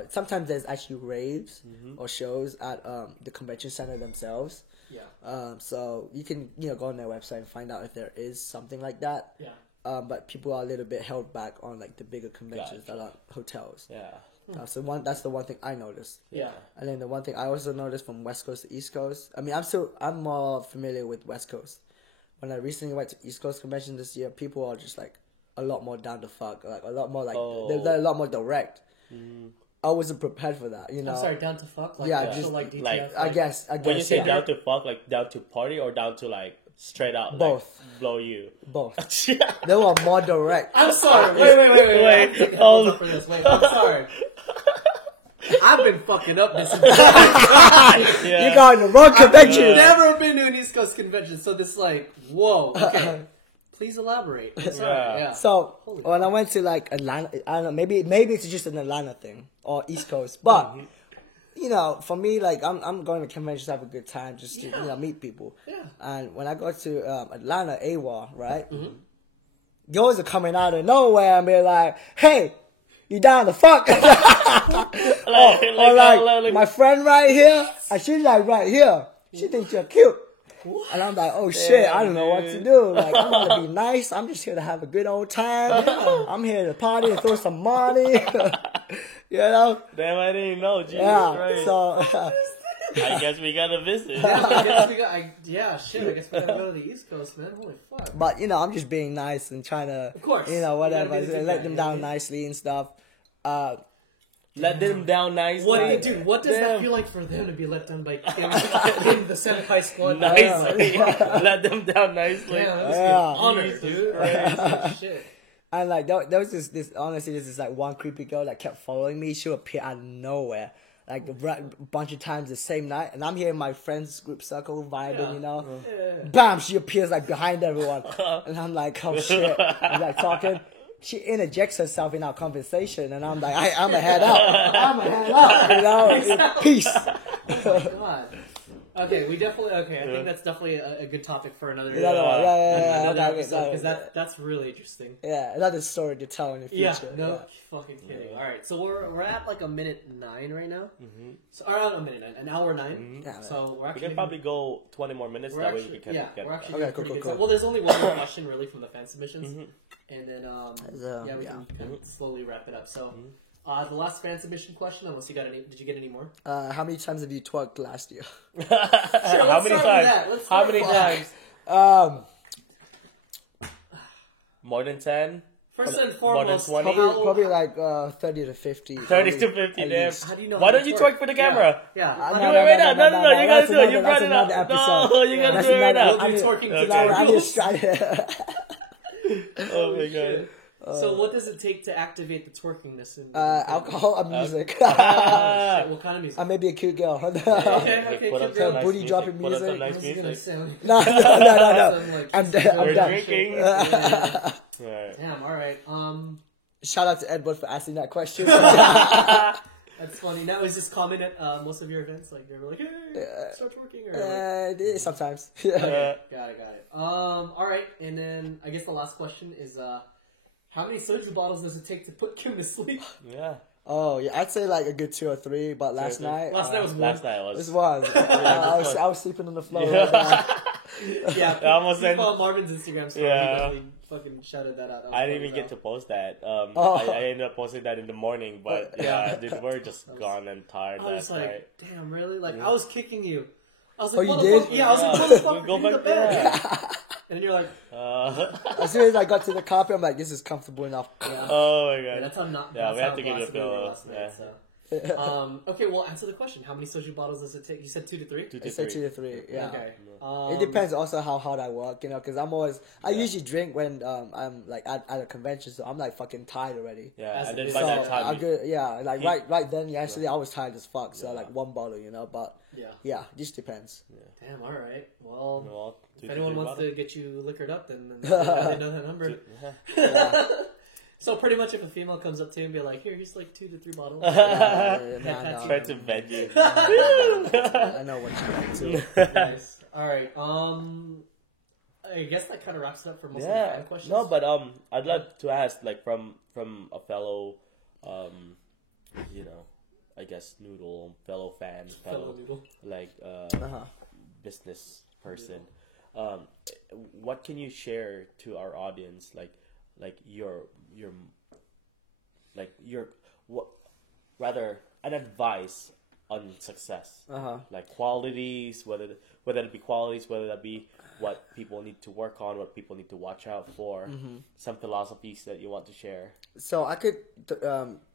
Sometimes there's actually raves or shows at the convention center themselves. Yeah. So you can go on their website and find out if there is something like that. Yeah. But people are a little bit held back on like the bigger conventions that are hotels. Yeah. So that's the one thing I noticed. Yeah. And then the one thing I also noticed from West Coast to East Coast. I mean, I'm more familiar with West Coast. When I recently went to East Coast convention this year, people are just like a lot more down to fuck, like a lot more like they're a lot more direct. I wasn't prepared for that, I'm sorry, down to fuck? Like, Yeah, actual, just like DTF? like- I guess. When you say yeah. down to fuck, like down to party or down to like straight out, like, Both. blow you. Both. Yeah. They were more direct. I'm sorry. Wait. Wait, I'm hold- up for this. Wait, I'm sorry. I've been fucking up this. You got in the wrong convention. Never been to an East Coast convention, so this like, whoa. Okay, please elaborate. I'm sorry. Yeah. So Holy when I went to like Atlanta, I don't know, maybe it's just an Atlanta thing or East Coast, but for me, like I'm going to conventions to have a good time, just to meet people. Yeah. And when I go to Atlanta, AWA, right? Girls are coming out of nowhere and be like, "Hey, you down to fuck?" Or my friend right here, and she's like right here. She thinks you're cute. And I'm like, oh shit, I don't know what to do. Like, I'm gonna be nice. I'm just here to have a good old time. I'm here to party and throw some money. Damn, I didn't know. Jesus Yeah. Christ. So I guess we gotta visit. I guess we got. I guess we gotta go to the East Coast, man. Holy fuck. but I'm just being nice and trying to, Of course. whatever, You gotta be the good let guy, them yeah. down nicely and stuff. Let them down nicely. What does that Damn. feel like for them to be let down by in the senpai squad? Nicely. Let them down nicely. Yeah, that's Yeah. honored, dude. Holy shit. And like there was this honestly, this is like one creepy girl that kept following me. She would appear out of nowhere, like a bunch of times the same night. And I'm here in my friends group circle vibing, Bam! She appears like behind everyone, and I'm like, oh shit! I'm like talking. She interjects herself in our conversation, and I'm like, I'm gonna head out, peace. God. Okay, we definitely. Okay, I think that's definitely a good topic for another. Yeah. Another Okay, episode, because no. that's really interesting. Yeah, another story to tell in the Yeah, future. no fucking kidding. All right, so we're at like a minute 9 right now. So around a minute 9, an hour 9. Yeah, So we're We actually can probably go 20 more minutes. we're That way actually, we can yeah, get we're actually Okay, doing pretty cool, good cool. stuff. Well, there's only one more question really from the fan submissions, and then we can kind of slowly wrap it up. So. The last fan submission question, unless you got any, did you get any more? How many times have you twerked last year? How many times? How many times? More than 10? First and More than foremost, 20? Probably like 30 to 50. 30 to 50, at damn. least. How do you know Why how don't to you twerk? twerk for the camera? Yeah. Do it right now. No, you gotta do it. You brought it up. That's another No, you gotta That's do it right another- now. We'll do twerking Okay. tutorials. I just tried. Oh my god. So what does it take to activate the twerkingness? In Alcohol and music. Ah. What kind of music? I may be a cute girl. Okay, Put up keep some going. nice Booty music. dropping Put up some music. nice How's it gonna music. sound? No. Some, like, I'm We're done. drinking. Yeah. Alright. Damn. All right. Shout out to Edward for asking that question. That's funny. Now is this common at most of your events? Like they're like, hey, start twerking, or like, It is sometimes. okay, got it. All right, and then I guess the last question is, how many soju bottles does it take to put Kim to sleep? Yeah. Oh yeah, I'd say like a good 2 or 3. But last night, Last night was one. Last night this was. was. I was sleeping on the floor. Right now. Yeah, I almost you said- follow Marvin's Instagram story. Yeah. He definitely fucking shouted that out. That was I didn't funny, even get to bro. post that. Oh. I ended up posting that in the morning, but yeah, dude, we're just gone and tired I was last like, night. damn, really? Like, I was kicking you. I was Oh, like, you what did? the fuck? Yeah, I was like, Yeah. motherfucker, Go go back back to bed. there. And then you're like, As soon as I got to the carpet, I'm like, this is comfortable enough. Oh my god. yeah, that's how not. Yeah, that's we have how to give you a blasted we were pillow. last night, Yeah. so. Okay, well, answer the question. How many soju bottles does it take? You said 2 to 3? Two I to said three. 2 to 3. Yeah. Okay. It depends also how hard I work, because I usually drink when I'm like at a convention, so I'm like fucking tired already. Yeah, As and it then is. by So, that time, I'm good. Yeah, like right then. Yesterday I was tired as fuck. So Yeah. like one bottle, but Yeah. yeah, just depends. Damn, all right. Well, well, if anyone wants to get you liquored up, then they know that number. Yeah. So pretty much if a female comes up to you and be like, here, here's like 2 to 3 bottles. Try to vent you. I know what you're doing too. Nice. All right. I guess that kind of wraps it up for most of the fan questions. No, but I'd like to ask, like, from a fellow, I guess noodle, fellow fan, Fellow noodle. like Uh-huh. business person. What can you share to our audience, like your what rather an advice on success, Uh-huh. like qualities, whether it be qualities, whether that be what people need to work on, what people need to watch out for, some philosophies that you want to share. So I could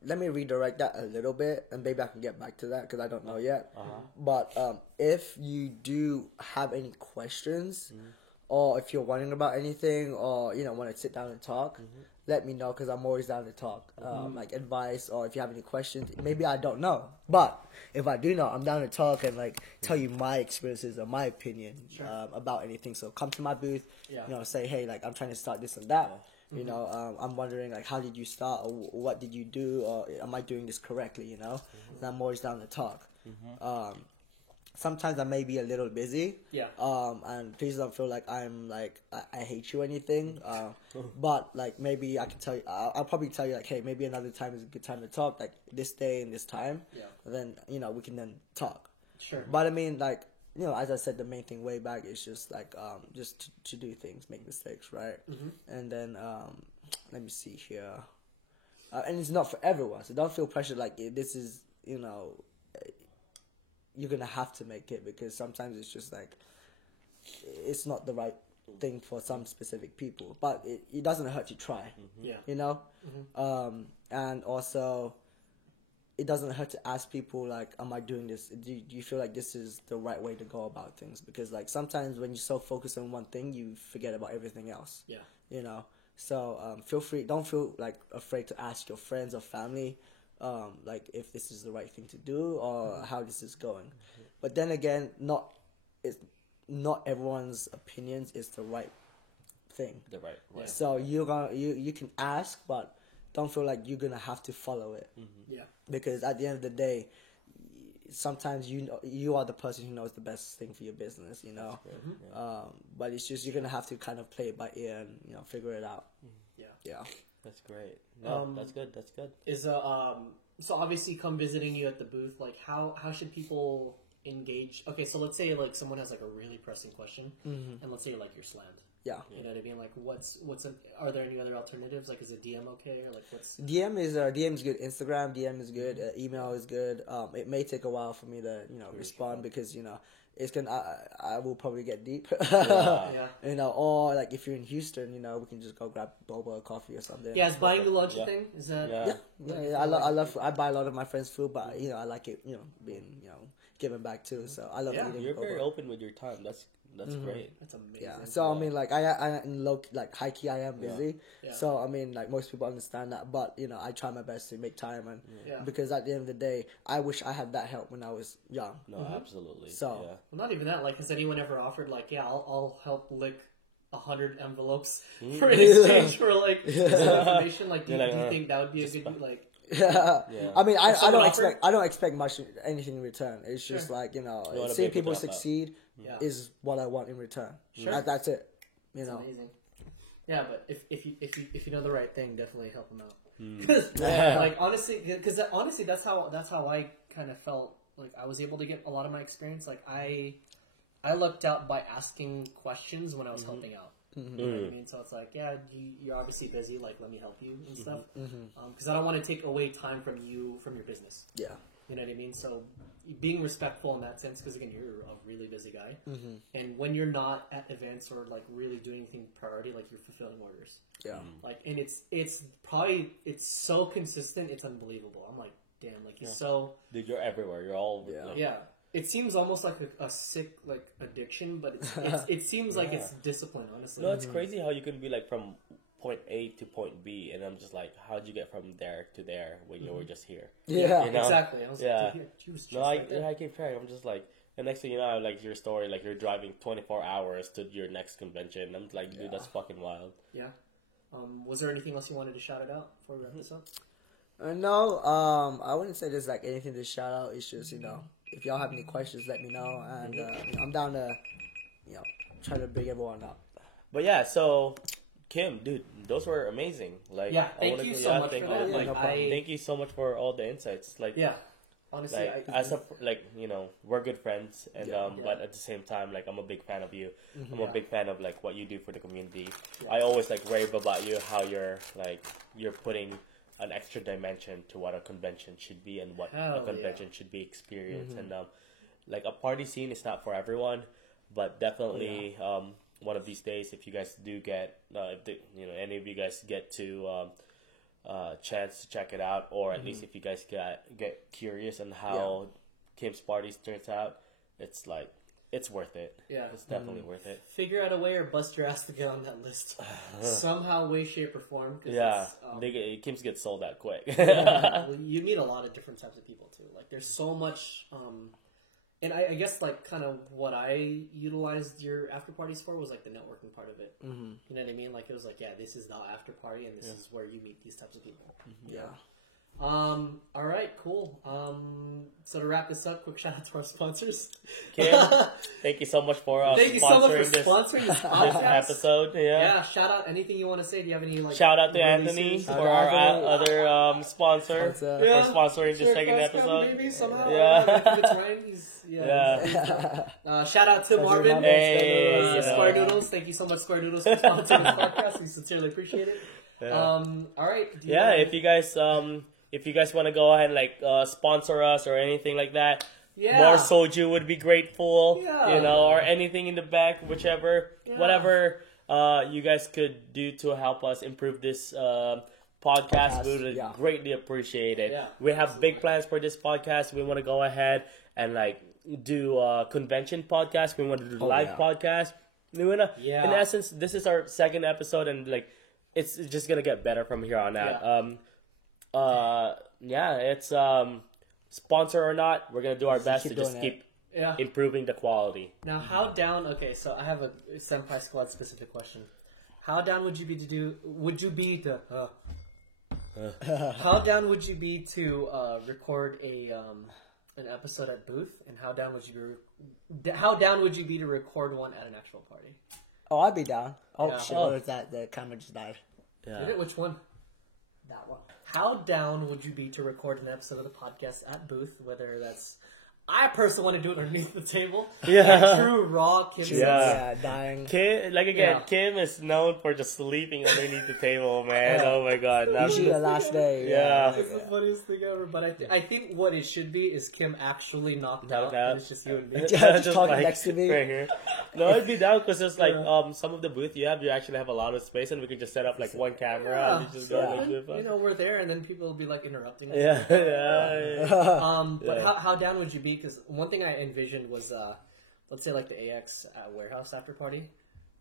let me redirect that a little bit, and maybe I can get back to that because I don't know yet. But if you do have any questions, or if you're wondering about anything, or want to sit down and talk, let me know because I'm always down to talk. Like advice, or if you have any questions, maybe I don't know, but if I do know, I'm down to talk and like tell you my experiences or my opinion about anything. So come to my booth, say, hey, like I'm trying to start this and that. I'm wondering like how did you start, or what did you do, or am I doing this correctly? And I'm always down to talk. Sometimes I may be a little busy. Yeah. And please don't feel like I'm like I hate you or anything. But like maybe I can tell you. I'll probably tell you like, hey, maybe another time is a good time to talk. Like this day and this time. Yeah. And then we can then talk. Sure. But I mean like as I said, the main thing way back is just like just to do things, make mistakes, right? And then let me see here. And it's not for everyone, so don't feel pressured like this is you're gonna have to make it, because sometimes it's just like it's not the right thing for some specific people, but it doesn't hurt to try. Yeah. And also it doesn't hurt to ask people like, am I doing this, do you feel like this is the right way to go about things? Because like sometimes when you're so focused on one thing, you forget about everything else. So feel free, don't feel like afraid to ask your friends or family like if this is the right thing to do, or how this is going. But then again, not everyone's opinions is the right thing. The right way. So you can ask, but don't feel like you're gonna have to follow it. Yeah. Because at the end of the day, sometimes you are the person who knows the best thing for your business. But it's just you're gonna have to kind of play it by ear and figure it out. Yeah. That's great. No, that's good. That's good. Is so obviously come visiting you at the booth, like how should people engage? Okay, so let's say like someone has like a really pressing question, and let's say like you're slammed. Yeah. You know what I mean? Like are there any other alternatives? Like is a DM okay, or like what's DM is good. Instagram DM is good. Email is good. It may take a while for me to respond because it's gonna I will probably get deep. Yeah. Or like if you're in Houston, we can just go grab boba or coffee or something. Yeah, is buying the lunch a thing? Is that Yeah. I love I buy a lot of my friends' food, but I like it being giving back too. So I love eating. You're boba. very open with your time. That's great. That's amazing. Yeah. So I mean, like I in low, like high key, I am busy. Yeah. So I mean, like most people understand that, but I try my best to make time, and because at the end of the day, I wish I had that help when I was young. No, absolutely. So Well, not even that. Like, has anyone ever offered like, yeah, I'll help lick 100 envelopes for an exchange for like some information? Like, do you think that would be a good like? Yeah. I mean, I someone don't expect much anything in return. It's just like wanna seeing make a people job out. succeed Yeah. is what I want in return. Sure. That's it. It's amazing. Yeah, but if you know the right thing, definitely help them out. Because like honestly, that's how I kind of felt like I was able to get a lot of my experience. Like I lucked out by asking questions when I was helping out. You know what I mean? So it's like, yeah, you're obviously busy. Like, let me help you and stuff. Because I don't want to take away time from your business. Yeah. You know what I mean? So being respectful in that sense, because again, you're a really busy guy, and when you're not at events or like really doing anything priority, like you're fulfilling orders. Yeah. Like, and it's so consistent, it's unbelievable. I'm like, damn, like he's so Dude, you're everywhere. You're all Yeah. like, yeah. It seems almost like a sick like addiction, but it seems like it's discipline. Honestly, No, it's crazy how you can be like from point A to point B, and I'm just like, how'd you get from there to there when you were just here? Yeah. You know? exactly. I was Yeah. like, dude, he was just No, right there. I keep track. I'm just like, the next thing you know, I like your story, like you're driving 24 hours to your next convention. I'm like, dude, that's fucking wild. Yeah. Was there anything else you wanted to shout it out before we wrap this up? No, I wouldn't say there's like anything to shout out. It's just, if y'all have any questions, let me know, and I'm down to, try to bring everyone up. But yeah, so Kim, dude, those were amazing. Like, Yeah, I thank wanna you say- so much thank for you. that. Yeah, Like, no problem. Thank you so much for all the insights. Like, Yeah. Honestly, like as a we're good friends, and but at the same time, like I'm a big fan of you. I'm a big fan of like what you do for the community. I always like rave about you, how you're putting an extra dimension to what a convention should be and what Hell a convention should be experienced. And like a party scene is not for everyone, but definitely one of these days, if you guys do get any of you guys get to chance to check it out, or at least if you guys get curious on how Kim's parties turns out, it's like it's worth it. Yeah. It's definitely worth it. figure out a way or bust your ass to get on that list somehow, way, shape, or form. 'Cause Yeah, it's, Kim's get sold out quick. well, you meet a lot of different types of people too. Like there's so much, and I guess like kind of what I utilized your after parties for was like the networking part of it. Mm-hmm. You know what I mean? Like it was like, yeah, this is the after party, and this is where you meet these types of people. Yeah. All right, cool. So to wrap this up, quick shout out to our sponsors. Kim, thank you so much for Thank you so much sponsoring for this sponsoring this this podcast. episode. Yeah, shout out anything you want to say. Do you have any like Shout out to releases? Anthony Shout for out our Anthony. other sponsor Sponsor. Yeah. for sponsoring the Sure, second Fast Family episode. Baby, somehow. Yeah. If it's Ryan, he's, Yeah. shout out to Shout out to Marvin. Marvin. Hey, Square Noodles. Thank you so much, Square Noodles, for sponsoring this podcast. We sincerely appreciate it. Yeah. All right. Do you Yeah, have- if you guys want to go ahead and like sponsor us or anything like that, Yeah. more soju would be grateful. Yeah. Or anything in the back, whichever, Yeah. whatever you guys could do to help us improve this podcast, we would yeah. greatly appreciate it. Yeah, We have big plans for this podcast. We want to go ahead and like do a convention podcast. We want to do live yeah. podcast. We want to, Yeah. in essence, this is our second episode, and like it's just gonna get better from here on out. Yeah. It's sponsor or not, we're gonna do our best to keep just doing keep Yeah. improving the quality. Now, how down? Okay, so I have a Senpai Squad specific question. How down would you be to do? Would you be to? How down would you be to record an episode at booth? And how down would you be? How down would you be to record one at an actual party? Oh, I'd be down. Oh, Yeah. shit, Oh. what was that? The camera just died. Did Yeah. it? Which one? That one. How down would you be to record an episode of the podcast at booth? Whether that's, I personally want to do it underneath the table. Yeah. Like, true raw Kim Yeah. Yeah, dying. Kim, Yeah. Kim is known for just sleeping underneath the table, man. Yeah. Oh my god. That Usually the was- last day. Yeah. It's the funniest thing ever, but I think what it should be is Kim actually knocked Knocked out, out. and it's just you and me. Just talking next to me. Right here. No, it'd be down because it's like some of the booth you actually have a lot of space, and we could just set up like one camera and just go Yeah. like this. You know, we're there, and then people will be like interrupting us. Yeah, yeah. But Yeah. how down would you be? Because one thing I envisioned was, let's say, like the AX warehouse after party,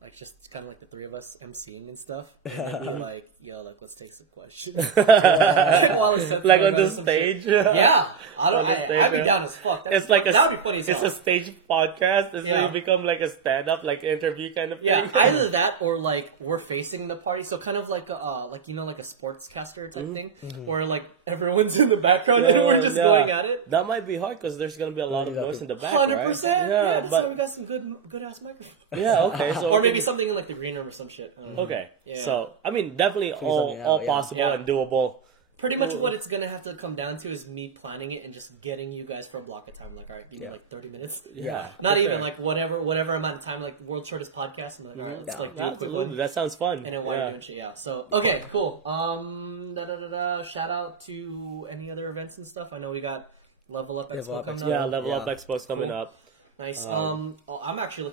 like just kind of like the three of us emceeing and stuff. And we'd be like, yo, like let's take some questions. While it's set Like there on the about some shit. stage. Yeah, On the stage, I'd be yeah. down as fuck. It's like that would be funny as it's hell. a stage podcast. It's Yeah. like become like a stand up like interview kind of thing. Yeah, either that or like we're facing the party, so kind of like like like a sportscaster type thing, where like everyone's in the background and we're just Yeah. going at it. That might be hard because there's gonna be a lot of noise in the back, 100%. right? Yeah, that's why we but got some good ass microphones. yeah, okay. So Or maybe something in like the green room or some shit. I don't know. Okay, Yeah. so I mean, definitely all something out, all yeah. possible Yeah. and doable. Pretty much what it's gonna have to come down to is me planning it and just getting you guys for a block of time. Like, all right, give me like 30 minutes. Yeah, Not for even sure. like whatever amount of time. Like world's shortest podcast. I'm like, all right, let's like do a quick Absolutely, one. that sounds fun. And then while you're doing shit, yeah. So okay, cool. Shout out to any other events and stuff. I know we got Level Up Level Expo Up coming Expo. up. Yeah, Level Up Yeah. Expo's coming Cool. up. Nice. I'm actually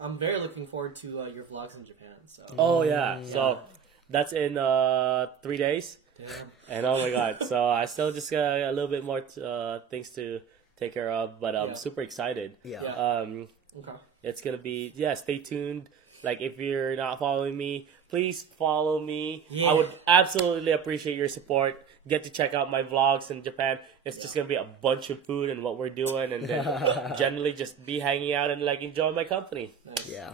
I'm very looking forward to your vlogs in Japan. So Oh yeah, so that's in 3 days. Damn. And oh my god, so I still just got a little bit more things to take care of, but I'm Yeah. super excited. Yeah. Okay. It's gonna be stay tuned. Like if you're not following me, please follow me. Yeah. I would absolutely appreciate your support. Get to check out my vlogs in Japan. It's just gonna be a bunch of food and what we're doing, and then generally just be hanging out and like enjoy my company. Nice. Yeah.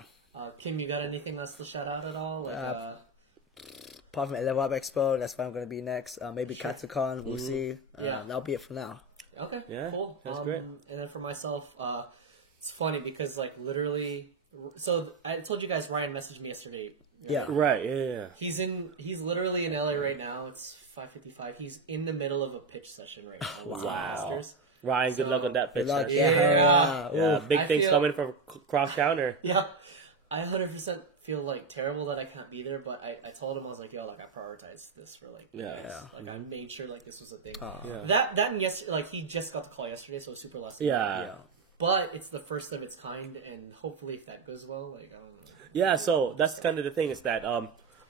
Kim, you got anything else to shout out at all? Like, Apart from Level Up Expo, that's where I'm gonna be next. Maybe Sure. Katsucon, we'll see. Yeah. That'll be it for now. okay, Yeah, cool. that's great. And then for myself, it's funny because like literally, so I told you guys Ryan messaged me yesterday. Yeah. Right? Yeah. He's literally in LA right now. It's 5:55. He's in the middle of a pitch session right now. with Wow. investors. Ryan, good So- luck on that Good picture. luck. Yeah. Yeah, Oof. big I things feel- coming from Cross Counter. Yeah, I 100% feel like terrible that I can't be there, but I told him I was like, yo, like I prioritized this for like, you Yeah. guys. Yeah. Like I made sure like this was a thing. Yeah. That and yesterday, like he just got the call yesterday, so it was super less. Yeah. But it's the first of its kind, and hopefully, if that goes well, like I don't know. Yeah, so that's kind of the thing is that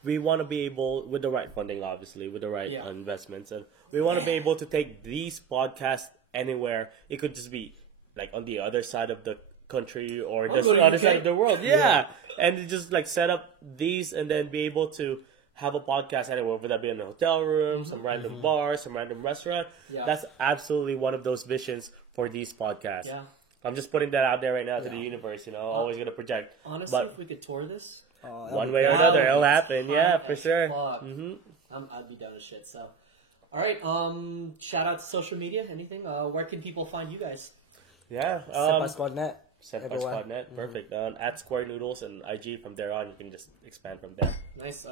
we want to be able, with the right funding, obviously, with the right Yeah. investments, and we want to be able to take these podcasts anywhere. It could just be like on the other side of the country or I'll just go the to other UK. side of the world. Yeah. And just like set up these and then be able to have a podcast anywhere, whether that be in a hotel room, some random bar, some random restaurant. Yeah. That's absolutely one of those visions for these podcasts. Yeah. I'm just putting that out there right now to the universe, always going to project. Honestly, But if we could tour this, one way or another, it'll happen. Yeah, for sure. Mm-hmm. I'd be down as shit. So, all right. Shout out to social media. Anything? Where can people find you guys? Yeah. Set by Squad.net. Set by everywhere. Squad.net. Perfect. At Square Noodles and IG. From there on, you can just expand from there. Nice.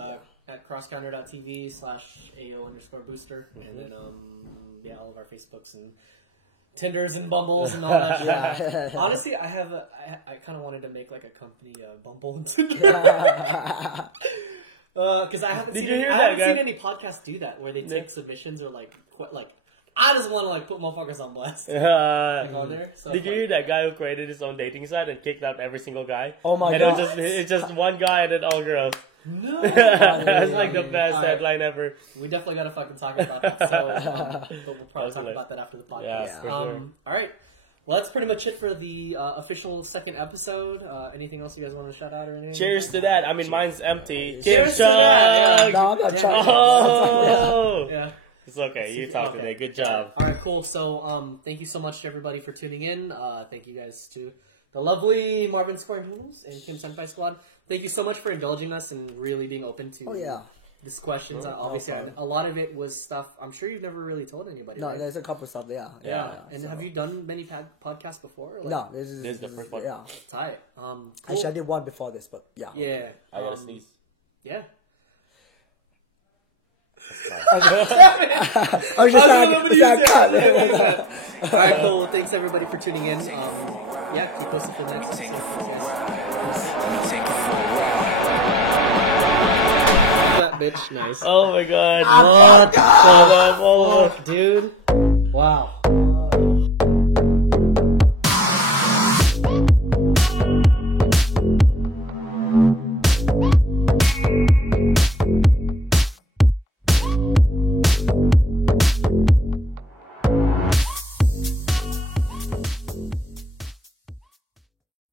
At crosscounter.tv/AO_booster. And then, all of our Facebooks and Tinders and Bumbles and all that shit. Yeah. Honestly, I kind of wanted to make like a company, Bumble and Tinder. Because I haven't, Did seen, you hear I that, haven't guy? seen any podcasts do that where they take submissions or like I just want to like put motherfuckers on blast. On there. So Did you hear that guy who created his own dating site and kicked out every single guy? Oh my and God. It's just one guy and then all girls. No, That's like the best All right. headline ever. We definitely gotta fucking talk about that. So, but we'll probably talk Definitely. about that after the podcast. Yeah, for sure. All right. Well, that's pretty much it for the official second episode. Anything else you guys want to shout out or anything? Cheers to that. I mean, mine's empty. Cheers to Chug! that, No, I'm not trying. Oh! Yeah. It's okay. You talk Okay. today. Good job. All right, cool. So, thank you so much to everybody for tuning in. Thank you guys to the lovely Marvin Square Noodles and Kim Senpai Squad. Thank you so much for indulging us and really being open to Oh, yeah. these questions. No Obviously, problem. a lot of it was stuff I'm sure you've never really told anybody. No, right? there's a couple stuff there. Yeah. And so- have you done many podcasts before? Like, No, this is the first one. Yeah. Tight. Cool. Actually, I did one before this, but yeah. Yeah. I gotta sneeze. Yeah. I was just like, cut. All right, cool. Thanks everybody for tuning in. Yeah, keep posting for the next episode. That bitch, nice. Oh my god. What? Hold on, hold on. Dude. Wow.